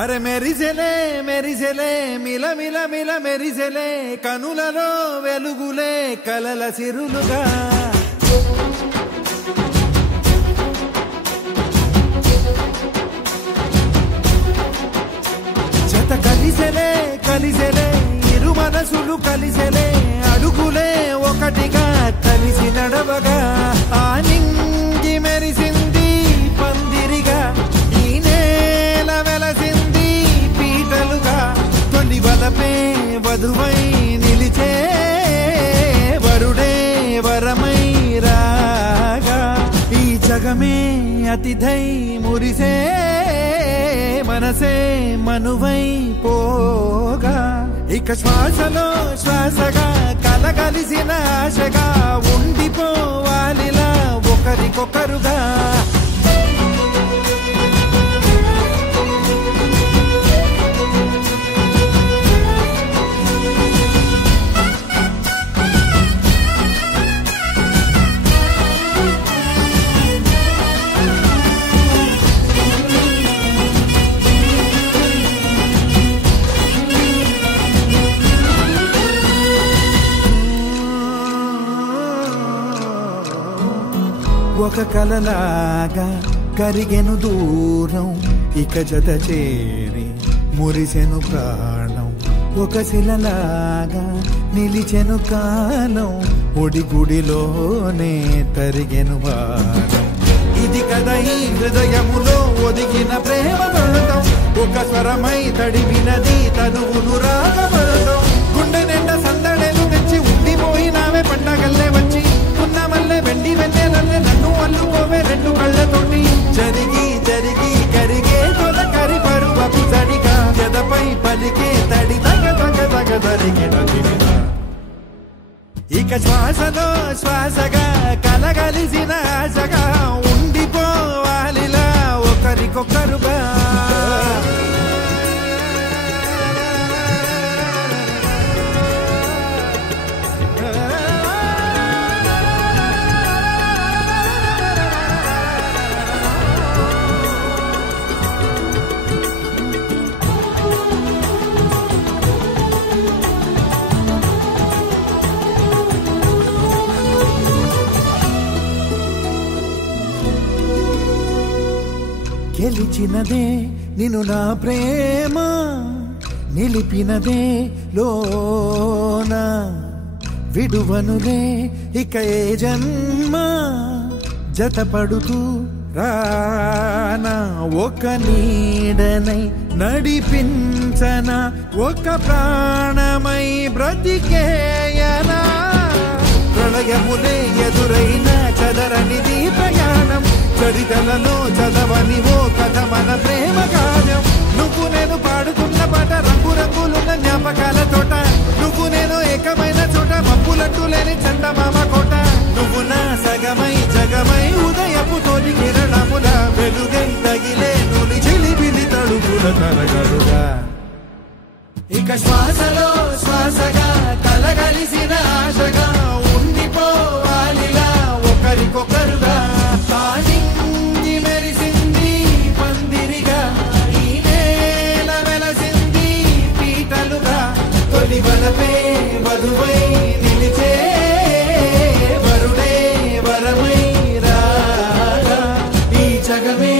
అరే మెరిసెలే మెరిసెలే మిల మిల మిల మెరిసెలే కనులలో వెలుగులే కలల సిరులుగా జత కలిసెలే కలిసెలే ఇరు మనసులు కలిసెలే అడుగులే ఒకటిగా కలిసి నడవగా ఆ నింగి మెరిసింది పందిరిగా ఈ నేల వెలసింది పీటలుగా తొలి వలపే వధువై నిలిచే వరుడే వరమై రాగా ఈ జగమే అతిథై మురిసే మనసే మనువై పోగా ఇక శ్వాసలో శ్వాసగా కలగలిసిన ఆశగా ఉండిపోవాలిలా ఒకరికొకరుగా ఒక కలలాగా కరిగెను దూరం ఇక జత చేరి మురిసెను ప్రాణం ఒక శిలలాగా నిలిచెను కాలం ఒడిగుడిలోనే తరిగెను వారం ఇది కదా ఈ హృదయములో ఒదిగిన ప్రేమ పడతాం ఒక స్వరమై తడివినది తనువును రాగపడతాం గుండె నిండా సందడేలు తెచ్చి ఉండిపోయినావే పండగల్లే వచ్చి మల్లె వెండి వెన్నెలల్లే నన్ను అల్లుకోవే రెండు కళ్ళతోటి జరిగి జరిగి కరిగే తొలకరి పరువపు జడిగా జదపై పలికే తడి తగ తగ తగ జరిగిన ఇక శ్వాసలో శ్వాసగా కలగలిసిన ఆశగా ఉండిపోవాలిలా ఒకరికొకరుగా గెలిచినదే నిన్ను నా ప్రేమ నిలిపినదే లోన విడువనులే ఇక ఏ జన్మ జతపడుతూ రానా ఒక నీడనై నడిపించన ఒక ప్రాణమై బ్రతికేయనా ప్రళయములే ఎదురైన చదరనిది ప్రయాణం చరితలలో చదవని ఓ కథ మన ప్రేమ కావ్యం నువ్వు నేను పాడుతున్న పాట రంగు రంగులున్న జ్ఞాపకాల తోట నువ్వు నేను ఏకమైన చోట మబ్బులట్టు లేని చందమామ కోట నువ్వు నా సగమై జగమై ఉదయపు తోలి కిరణముల వెలుగై తగిలే నులి చిలిపిలి తడుపుల తరగడుగా ఇక శ్వాసలో శ్వాసగా కలగలిసిన ఆశగా ఉండిపోవాలిలా ఒకరికొకరుగా నింగి మెరిసింది పందిరిగా ఈ నేల వెలసింది పీటలుగా తొలి వలపే వధువై నిలిచే వరుడే వరమై రాగా ఈ జగమే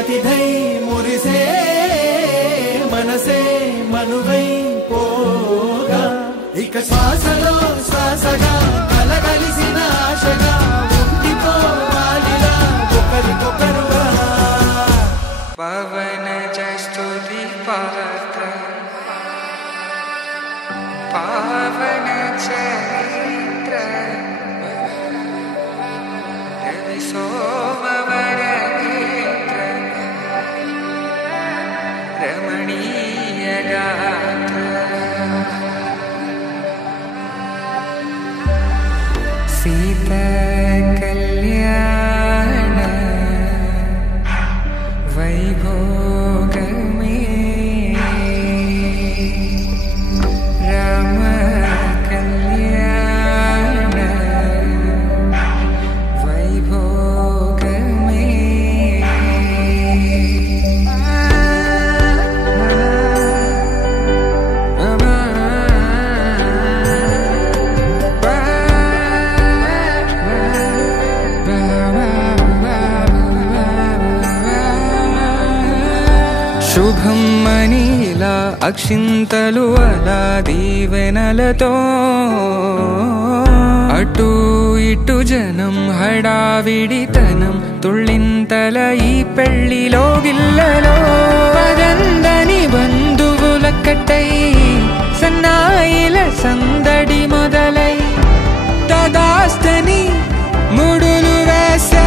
అతిథై మురిసే మనసే మనువై పోగా ఇక శ్వాసలో శ్వాసగా కలగలిసిన ఆశగా ఉండిపోవాలిలా ఒకరికొకరుగా పవన జస్తుతి పాత్ర పావన చరిత్ర రవి సోమవర నేత్ర రమణీయ గాత్ర సీతా కళ్యాణ వైభోగమే రామ కళ్యాణ వైభోగమే శుభం అని ఇలా అక్షింతలు అలా దీవెనలతో అటు ఇటు జనం హడావిడితనం తుళ్ళింతల ఈ పెళ్లిలో గిల్లలో పదందని బంధువుల కట్టై సన్నాయిల సందడి మొదలై తదాస్తని ముడులు వేసే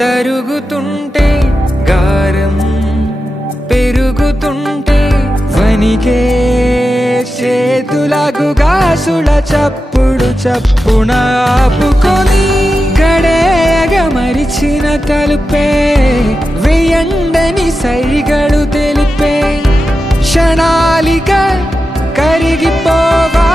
తరుగుతుంటే గారం పెరుగుతుంటే వనికే చేతులకు గాసుల చప్పుడు చప్పున ఆపుకొని గడేగ మరిచిన తలుపే వెయ్యండని సైగడు తెలిపే క్షణాలిక కరిగిపోవా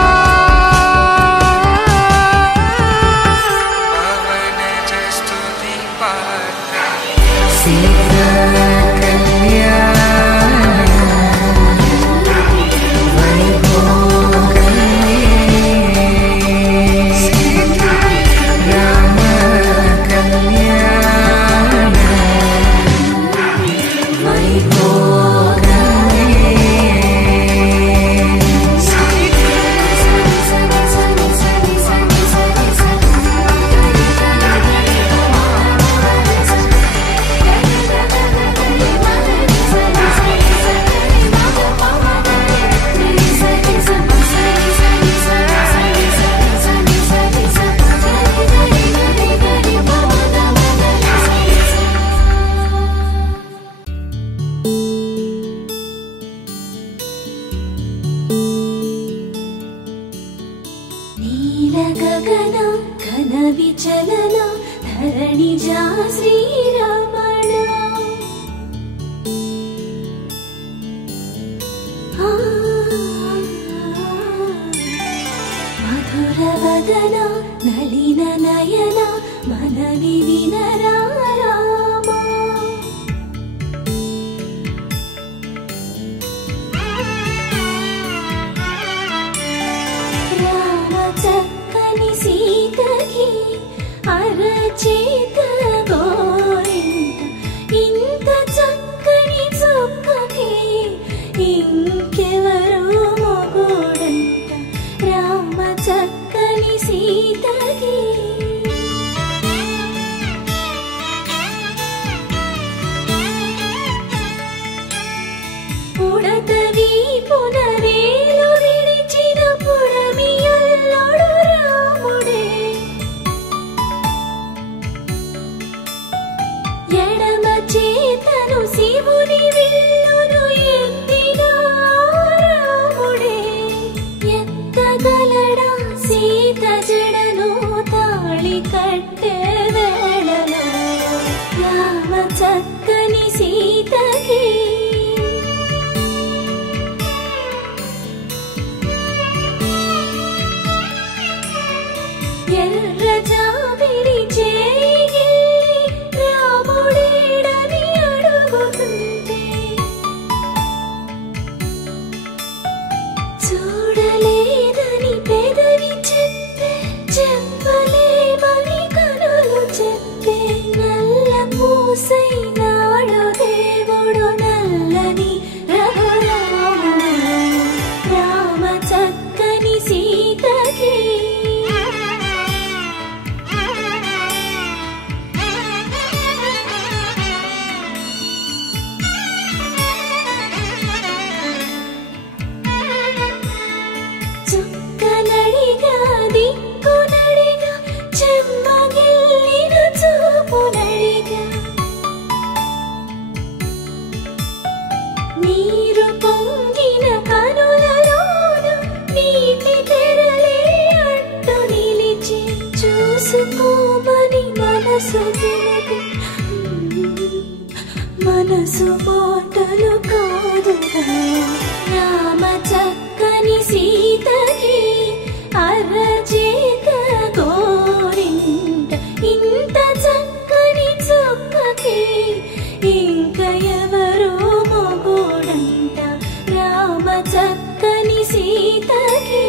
సీతకి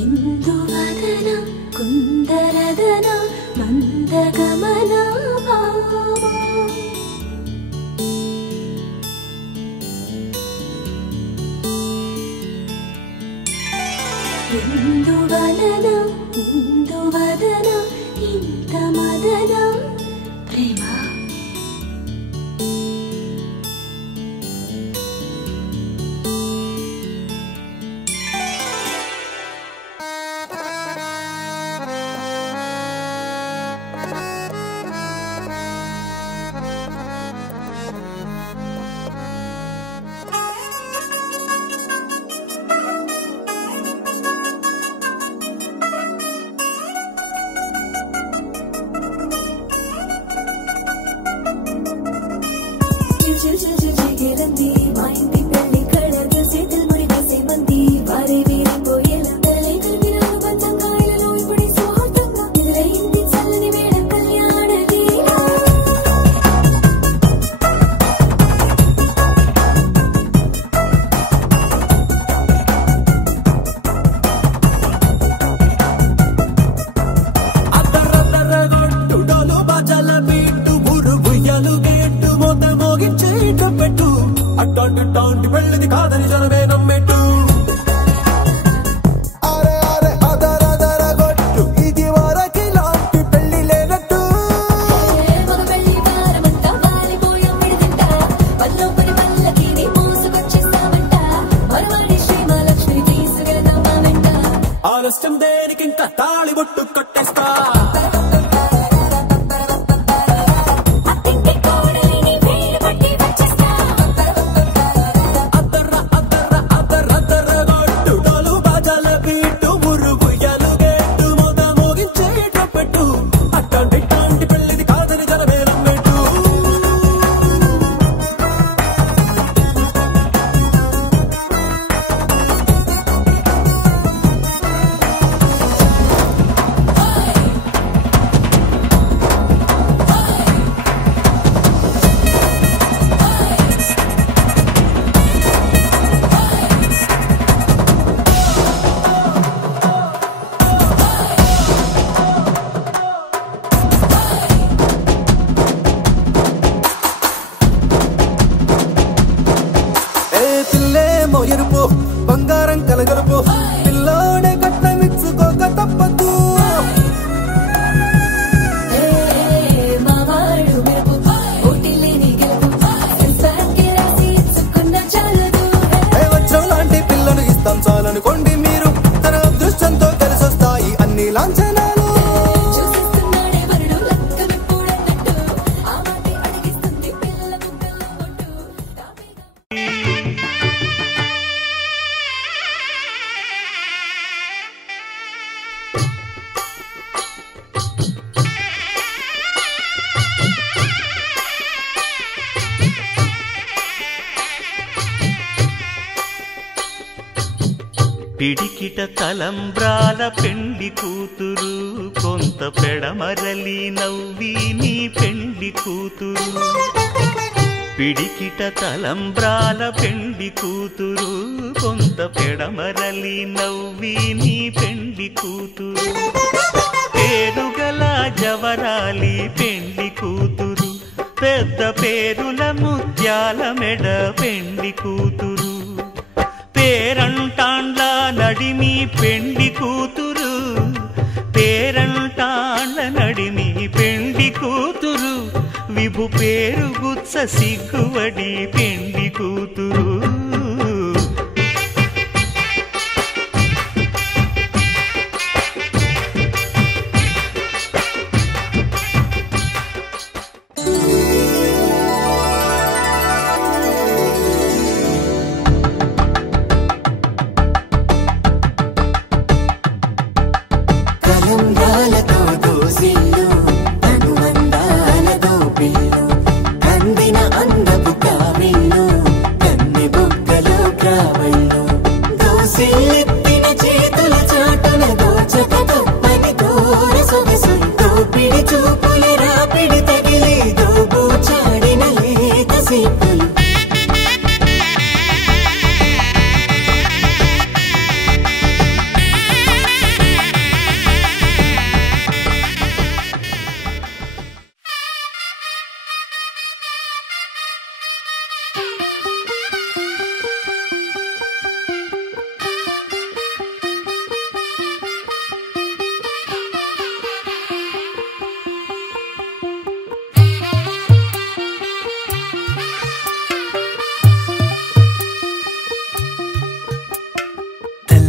ఇందువదన కుందరదన మందగమన భామా ఇందువలన ఇందువదన ఇంత మదన ప్రేమ ఆలస్యం దేనికి ఇంకా తాళి బొట్టు కొట్టేస్తా ఎరుపు బంగారం కలగలుపు పిల్లోడే కట్టమిచ్చుకోక తప్పదు వజ్రం లాంటి పిల్లను ఇస్తాం చాలనుకోండి మీరు తన అదృష్టంతో కలిసొస్తాయి అన్ని లాంఛనాలు పిడికిట తలంబ్రాల పెండి కూతురు కొంత పెడమరలి నవ్వి నీ పెండి కూతురు పిడికిట తలంబ్రాల పెండి కూతురు కొంత పెడమరలి నవ్వి నీ పెండి కూతురు పేరుగల జవరాలి పెండి కూతురు పెద్ద పేరుల ముత్యాల మెడ పెండి కూతురు పేరంటాండ్ల నడిమి పెండి కూతురు పేరంటాండ్ల నడిమి పెండి కూతురు విభు పేరు గుత్స సిగ్గువడి పెండి కూతురు అందపు కావిళ్ళు కన్నె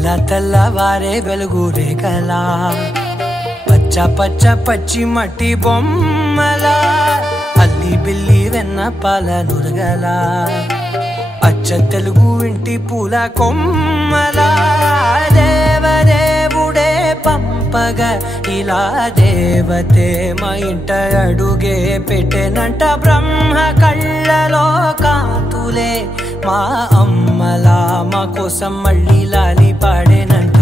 తెల్ల తెల్లవారే వెలుగు రేఖలా పచ్చ పచ్చ పచ్చి మట్టి బొమ్మలా అల్లి బిల్లి వెన్న పాల నురగలా అచ్చ తెలుగు ఇంటి పూల కొమ్మలా దేవదేవుడే పంపగా ఇలా దేవతే మా ఇంట అడుగే పెట్టెనంట బ్రహ్మ కళ్ళలో కాంతులే మా అమ్మలా మా కోసం మళ్ళీ లాలి పాడేనంట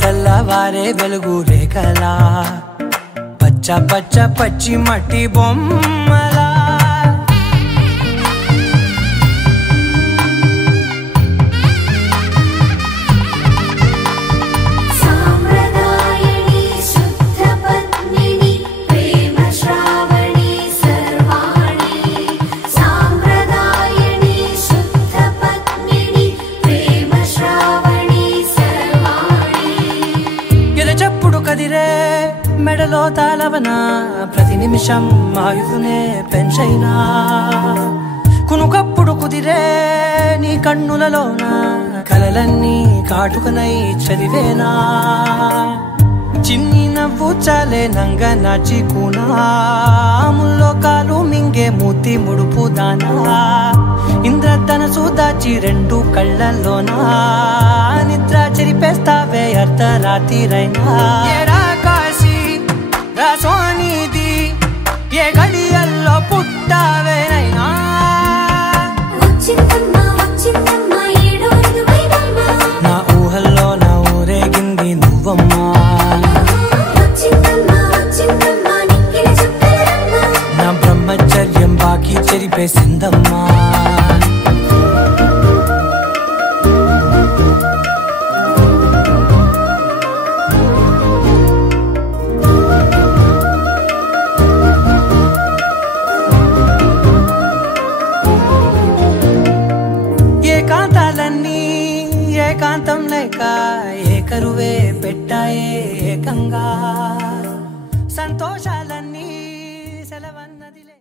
తెల్లవారే వెలుగు రేఖలా పచ్చ పచ్చ పచ్చి మట్టి బొమ్మలా మెడలో తాళవన ప్రతి నిమిషం ఆయుధునే పెంచైనా కునుకప్పుడు కుదిరే నీ కన్నులలోన కలలన్నీ కాటుకనై చదివేనా చిన్ని నవ్వు చాలే నంగ నాచి కూనాముల్లో కాలు మింగే మూతి ముడుపు దానా ఇంద్రధనసు దాచి రెండు కళ్ళల్లోనా నిద్ర చెరిపేస్తావే అర్ధరాత్రిరైనా రాసోనిది ఏ గడియల్లో పుట్టావేనైనా నా ఊహల్లో నా ఊరేగింది నువ్వమ్మా నా బ్రహ్మచర్యం బాకీ చెరిపేసిందమ్మా ఏకాంతం లేక ఏకరువే పెట్టాయే ఏకంగా సంతోషాలన్నీ సెలవన్నదిలే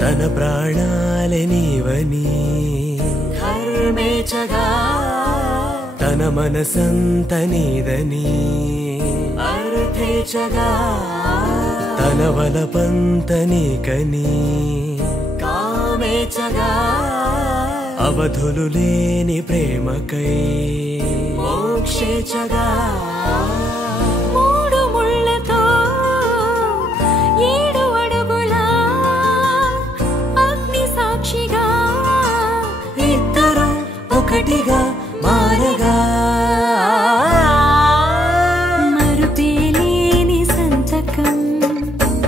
తన ప్రాణాలే నీవని ధర్మేచగా తన మనసంత నీదని అర్థేచగా తన వలపంత నీకని కామేచగా అవధులు లేని ప్రేమకై మోక్షేచగా ఒకటిగా మారగా మరుపేలేని సంతకం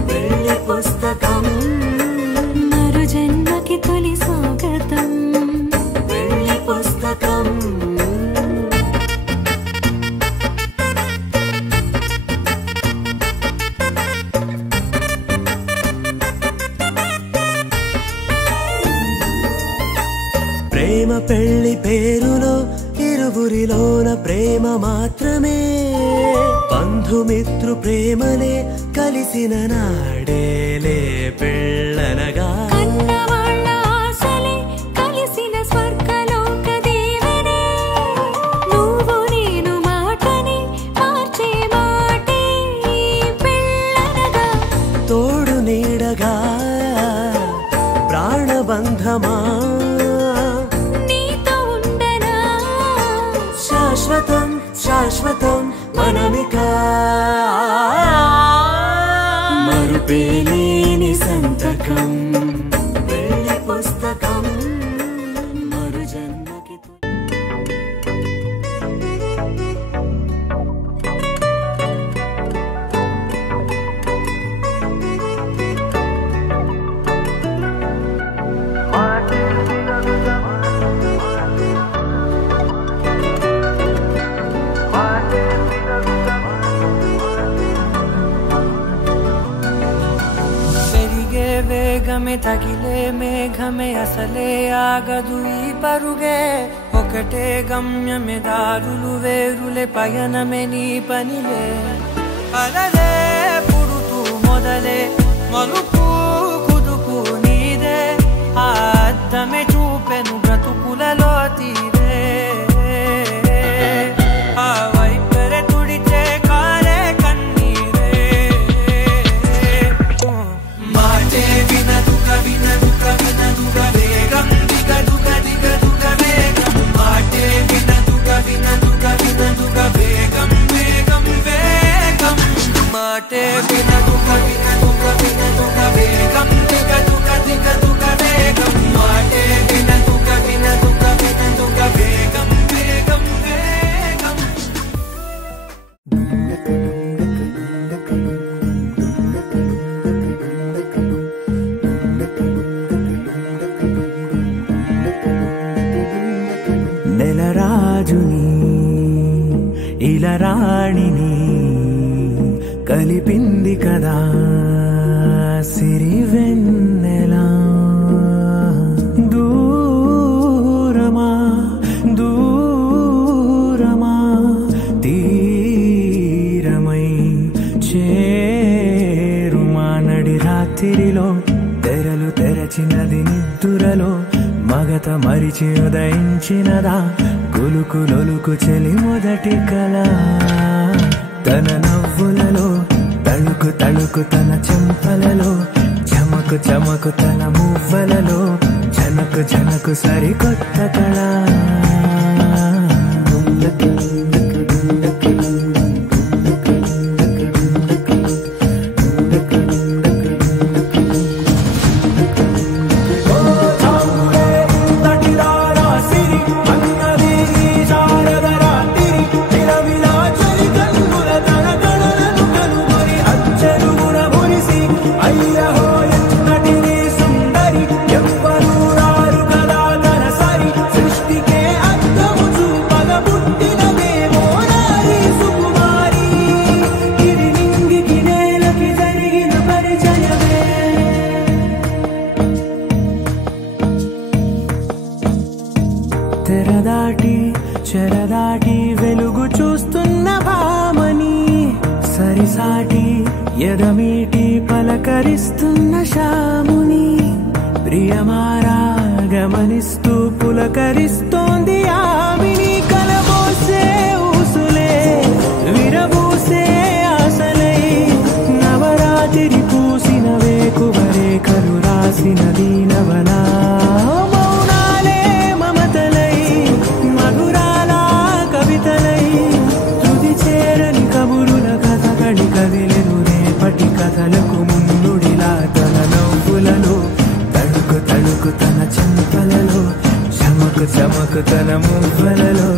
వెళ్ళి పుస్తకం మరు జన్మకి తొలి స్వాగతం వెళ్ళి పుస్తకం ప్రేమ పెళ్లి పేరులో ఇరువురిలోన ప్రేమ మాత్రమే బంధుమిత్రు ప్రేమలే కలిసిన నాడేలే పెళ్ళనగా కన్నవాళ్ళ ఆశలే కలిసిన స్వర్గలోక దేవనే నువ్వు నేను మాటని మార్చే మాటే పెళ్ళనగా తోడు నీడగా ప్రాణబంధమా శాశ్వతం శాశ్వతం మనమిక మరుపేలేని సంతకం వెళ్ళి పుస్తకం మరు జన్మకి ఆకాశమే తగిలే మేఘమే అసలే ఆగదు ఈ పరుగే ఒకటే గమ్యమే దారులు వేరులే పయనమే నీ పనిలే అలలే పుడుతూ మొదలే మలుపు కుదుపు నీదే ఆ అద్దమే చూపెను బ్రతుకులలో తీరే ఆ వైపరే తుడిచే కాలే కన్నీరే మాటే వినదుగ వినదుగ వినదుగ వేగం దిగదుగ దిగదుగ వేగం మాటే వినదుగ వినదుగ వినదుగ వేగం వేగం వేగం మాటే వినదుగ వినదుగ వినదుగ వేగం దిగదుగ దిగదుగ వేగం మాటే వినదుగ వినదుగ వినదుగ వేగం వేగం వేగం నెలరాజుని ఇలరాణిని కలిపింది కదా సిరివెన్నెలా దూరమా దూరమా తీరమై చేరుమా నడి రాత్రిలో తెరలు తెరచినది నిద్దురలో మగత మరిచి ఉదయించినదా కులుకులొలుకు చెలి మొదటి కళ తన నవ్వులలో తళుకు తళుకు తన చెంపలలో చమకు చమకు తన మువ్వలలో జనకు జనకు సరికొత్త కళ తెరదాటి చెరదాటి వెలుగు చూస్తున్న భామని సరిసాటి ఎదమీటి పలకరిస్తున్న శాముని ప్రియమారా గమనిస్తూ పులకరిస్తోంది ఆవిని కలబోసే ఊసులే విరబూసే ఆశలై నవరాత్రి పూసిన వేకువరే కలు రాసిన దీనవనా కదిలెను రేపటి కథలకు ముందుడిలా తన నవ్వులలో తడుకు తడుకు తన చెంపలలో చమకు చమకు తన మువ్వలలో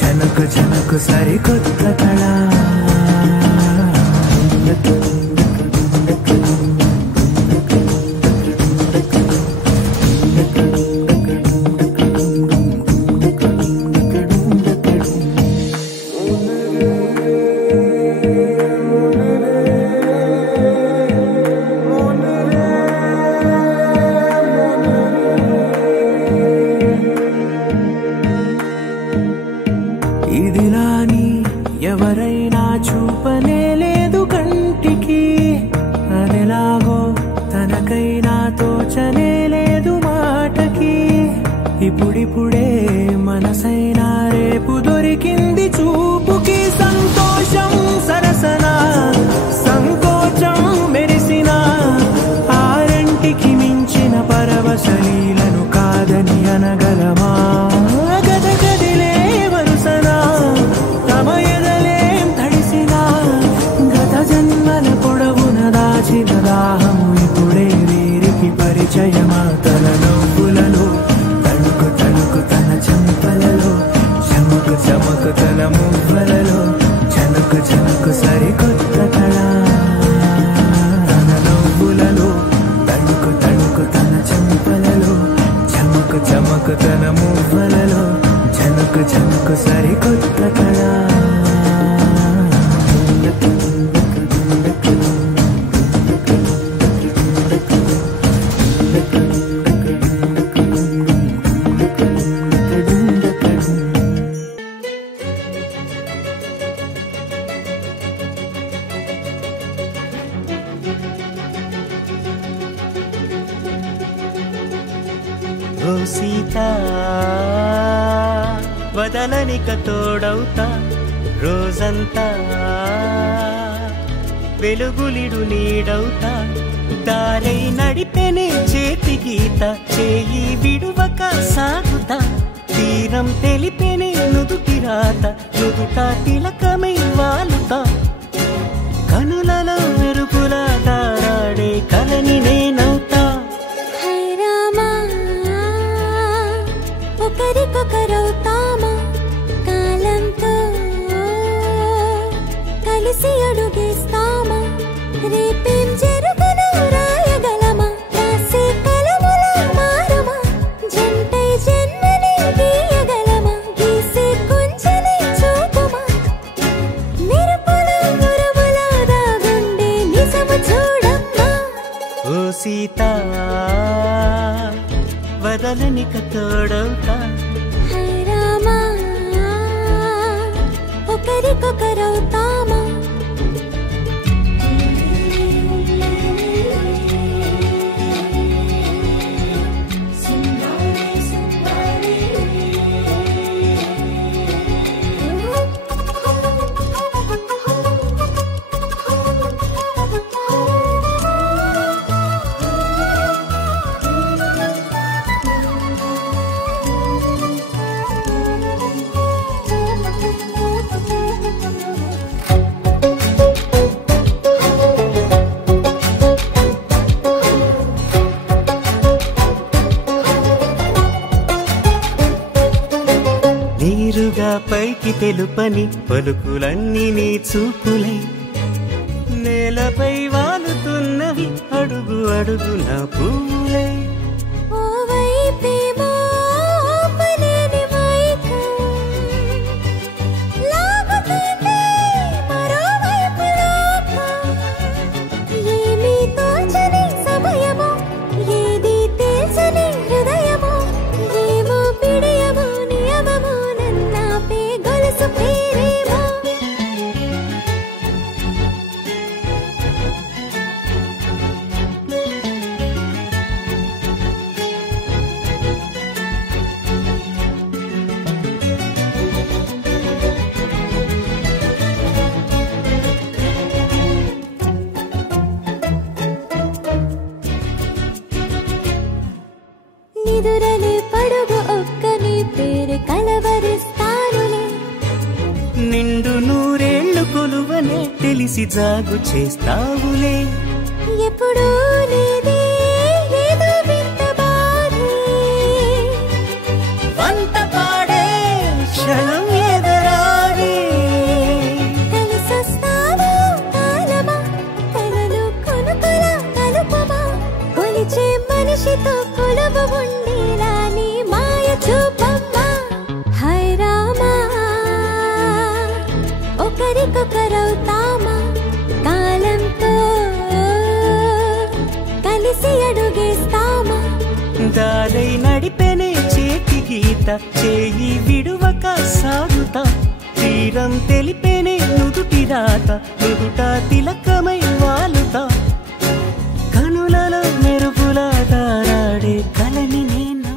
జనకు జనకు సరికొత్త కళ ఇదిలాని ఎవరైనా చూపనే లేదు కంటికి అదెలాగో తనకైనా తోచనే లేదు మాటకి ఇప్పుడిప్పుడే మనసైనా రేపు దొరికింది చూపుకి సంతోషం సరసన సంకోచం మెరిసిన ఆరంటికి మించిన పరవశలీలను కాదని అనగలమా గదగదిలే వరుసనా తమ ఎదలేం తడిసినా గత జన్మల పొడవున దాచిన దాహము ఇప్పుడే వీరికి పరిచయమా తన నవ్వులలో తణుకు తణుకు తన చెంపలలో చమకు చమకు తన మువ్వలలో జనకు జనకు సరికొత్త కళ తన నవ్వులలో తణుకు తణుకు తన చెంపలలో చమకు చమకు తన మువ్వలలో జనకు జనకు సరికొత్త కళ వదలనిక తోడవుతా రోజంతా వెలుగులిడు నీడవుతా దారై నడిపెనే చేతి గీత చేయి విడువక సాగుతా తీరం తెలిపెనే నుదుటి రాత నుదుట తిలకమై వాలుతా కనులలో మెరుపులా తారాడే కలని నేనవుతా ఒకరికొకరవుతామా కాలంతో కలిసి అడుగేస్తామా రేపేం జరుగునో రాయగలమా రాసే కలముల మారమా జంటై జన్మని గీయగలమా గీసే కొంచెని చూపుమా మెరుపుల మురుముల దాగుండే నిజము చూడమ్మా ఓ సీత వదలనిక తోడవుతా రామా ఒకరికొకరవుతామా నీరుగా పైకి తెలుపని పలుకులన్నీ నీ చూపులై నేలపై వాలుతున్నవి అడుగు అడుగు నా పూలై ఓవైపేమో ఆపలేని మైకం లాగుతుంది మరోవైపు లోకం ఏమీ తోచని సమయమో ఏది తేల్చని హృదయమో ఏమో పిడియమో నియమమో నన్నాపే గొలుసు పేరేమో నిదురలే పడుగు ఒక్కని పేరు కలవరిస్తానులే నిండు నూరేళ్లు కొలువనే తెలిసి జాగు చేస్తావులే ఎప్పుడూ లేదే ఏదో వింత బాధే వంట పాడే క్షణం ఎదరాడే కలిసొస్తావో కాలమా కలలు కొనుకల కలుపమా కొలిచే మనిషితో కొలువు ఉండేలా నీ మాయ చూపమ్మా హై రామా ఒకరికొకరవుతామా కాలంతో కలిసి అడుగేస్తామా దారై నడిపెనే చేతి గీత చేయి విడువక సాగుతా తీరం తెలిపెనే నుదుటి రాత నుదుట తిలకమై వాలుతా కనులలో మెరుపుల తారాడే కలని నేను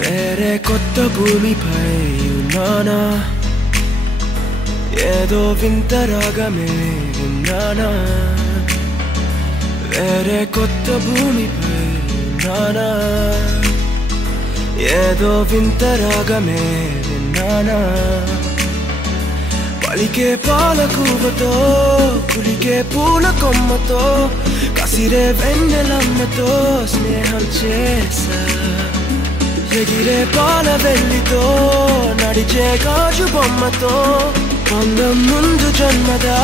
వేరే కొత్త భూమిపై ఉన్నానా ఏదో వింత రాగమే విన్నానా వేరే కొత్త భూమిపై ఉన్నానా ఏదో వింత రాగమే విన్నానా పలికే పాలకూవతో కులికే పూల కొమ్మతో కసిరే వెన్నెలమ్మతో స్నేహం చేసా ఎగిరే పాల వెల్లితో నడిచే గాజు బొమ్మతో అందం ముందు జన్మదా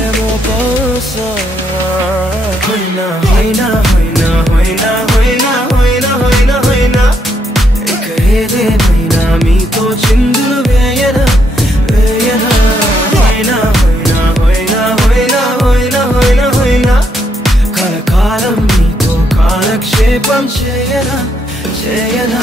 ఏమో బహుశా హైనా హైనా హైనా హైనా హైనా హైనా హైనా హైనా ఇక ఏదేమైనా మీతో చిందులు వేయనా వేయనా హైనా హైనా హైనా హైనా హైనా హైనా హైనా కలకాలం మీతో కాలక్షేపం చేయనా చేయనా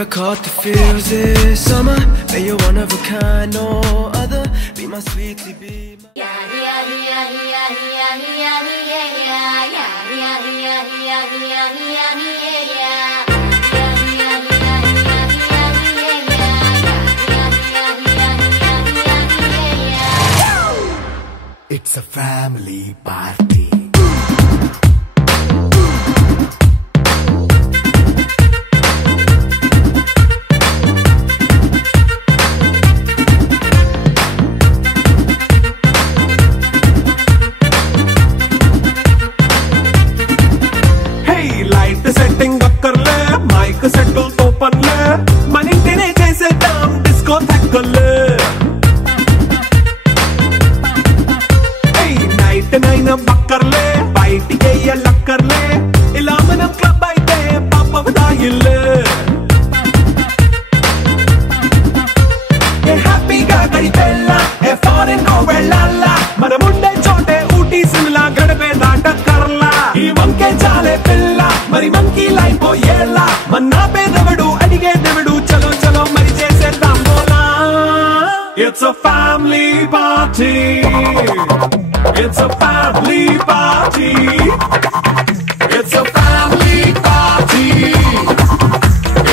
I caught the feels this summer. But you're one of a kind, no other. Be my sweetie, be my... It's a family party. Setting అక్కర్లే మైక్ సెట్టులతో పనులే మన ఇంటినే చేసేద్దాం డిస్కో థెక్కలే నైట్ నైన్ బక్కర్లే బయటికి వెయ్యలక్కర్లే ఇలా మనం క్లబ్ అయితే పాపదాయిల్లే హ్యాపీగా గడిపెళ్ళా ఏ ఫారెన్ నో వెళ్ళాలా మనం ఉండే చోటే ఊటీ సిమ్లా గడిపే దాటక్కర్లా ఈ వంకే చాలే పిల్ల మరి మంకీ లైఫ్ ఏళ్ళ మన్నా పేదవడు అడిగే దేవుడు చలో చలో మరి చేసేద్దాం బోలా It's a family party It's a family party It's a family party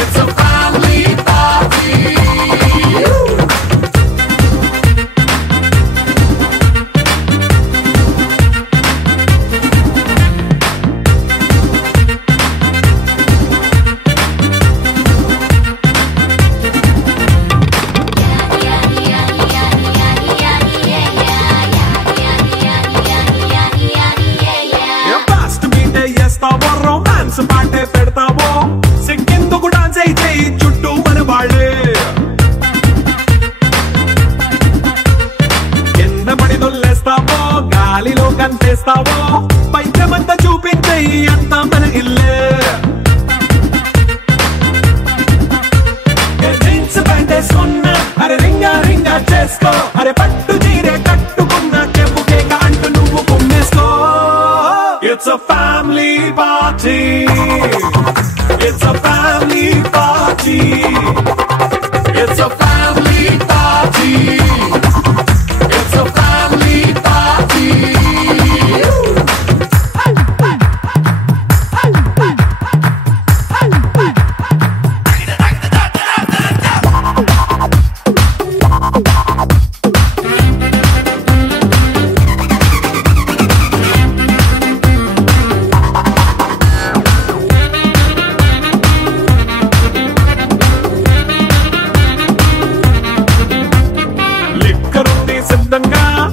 It's a family party romance పాటే పెడతావో సిగ్గెందుకు డాన్స్ అయితే చుట్టూ మన వాళ్ళే కింద పడి దొల్లేస్తావో గాలిలో కనిపిస్తావో పైద్యమంతా చూపించే అంతా మన ఇల్లే జీన్స్ ప్యాంటేసుకున్నా అరే రింగా రింగా చేసుకో అరే పట్టు చీరే కట్టుకున్నా చెప్పు కేక అంటూ నువ్వు కుమ్మేసుకో It's a family party It's a family party It's a family party It's a family party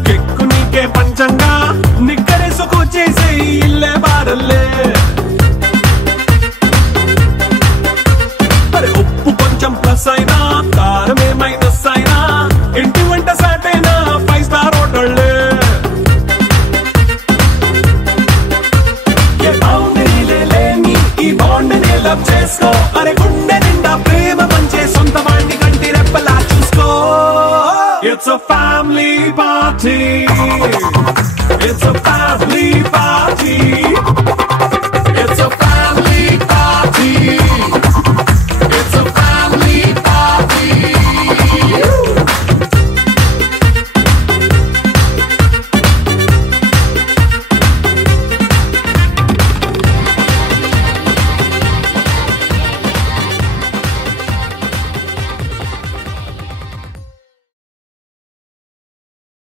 కెక్కు నీకే పంచంగా నిక్కరేసుకు చేసే ఇల్లే బారల్లే మరి ఉప్పు కొంచెం ప్లస్ అయినా కారమే మైనస్ అయినా ఇంటి వంట సాటైనా 5 స్టార్ హోటళ్ళే ఏ బౌండరీలే లేని ఈ బాండ్ని లవ్ చేసుకో అరే గుండె నిండా ప్రేమ పంచే సొంత వాడిని కంటి రెప్పలా చూసుకో It's a family party It's a family party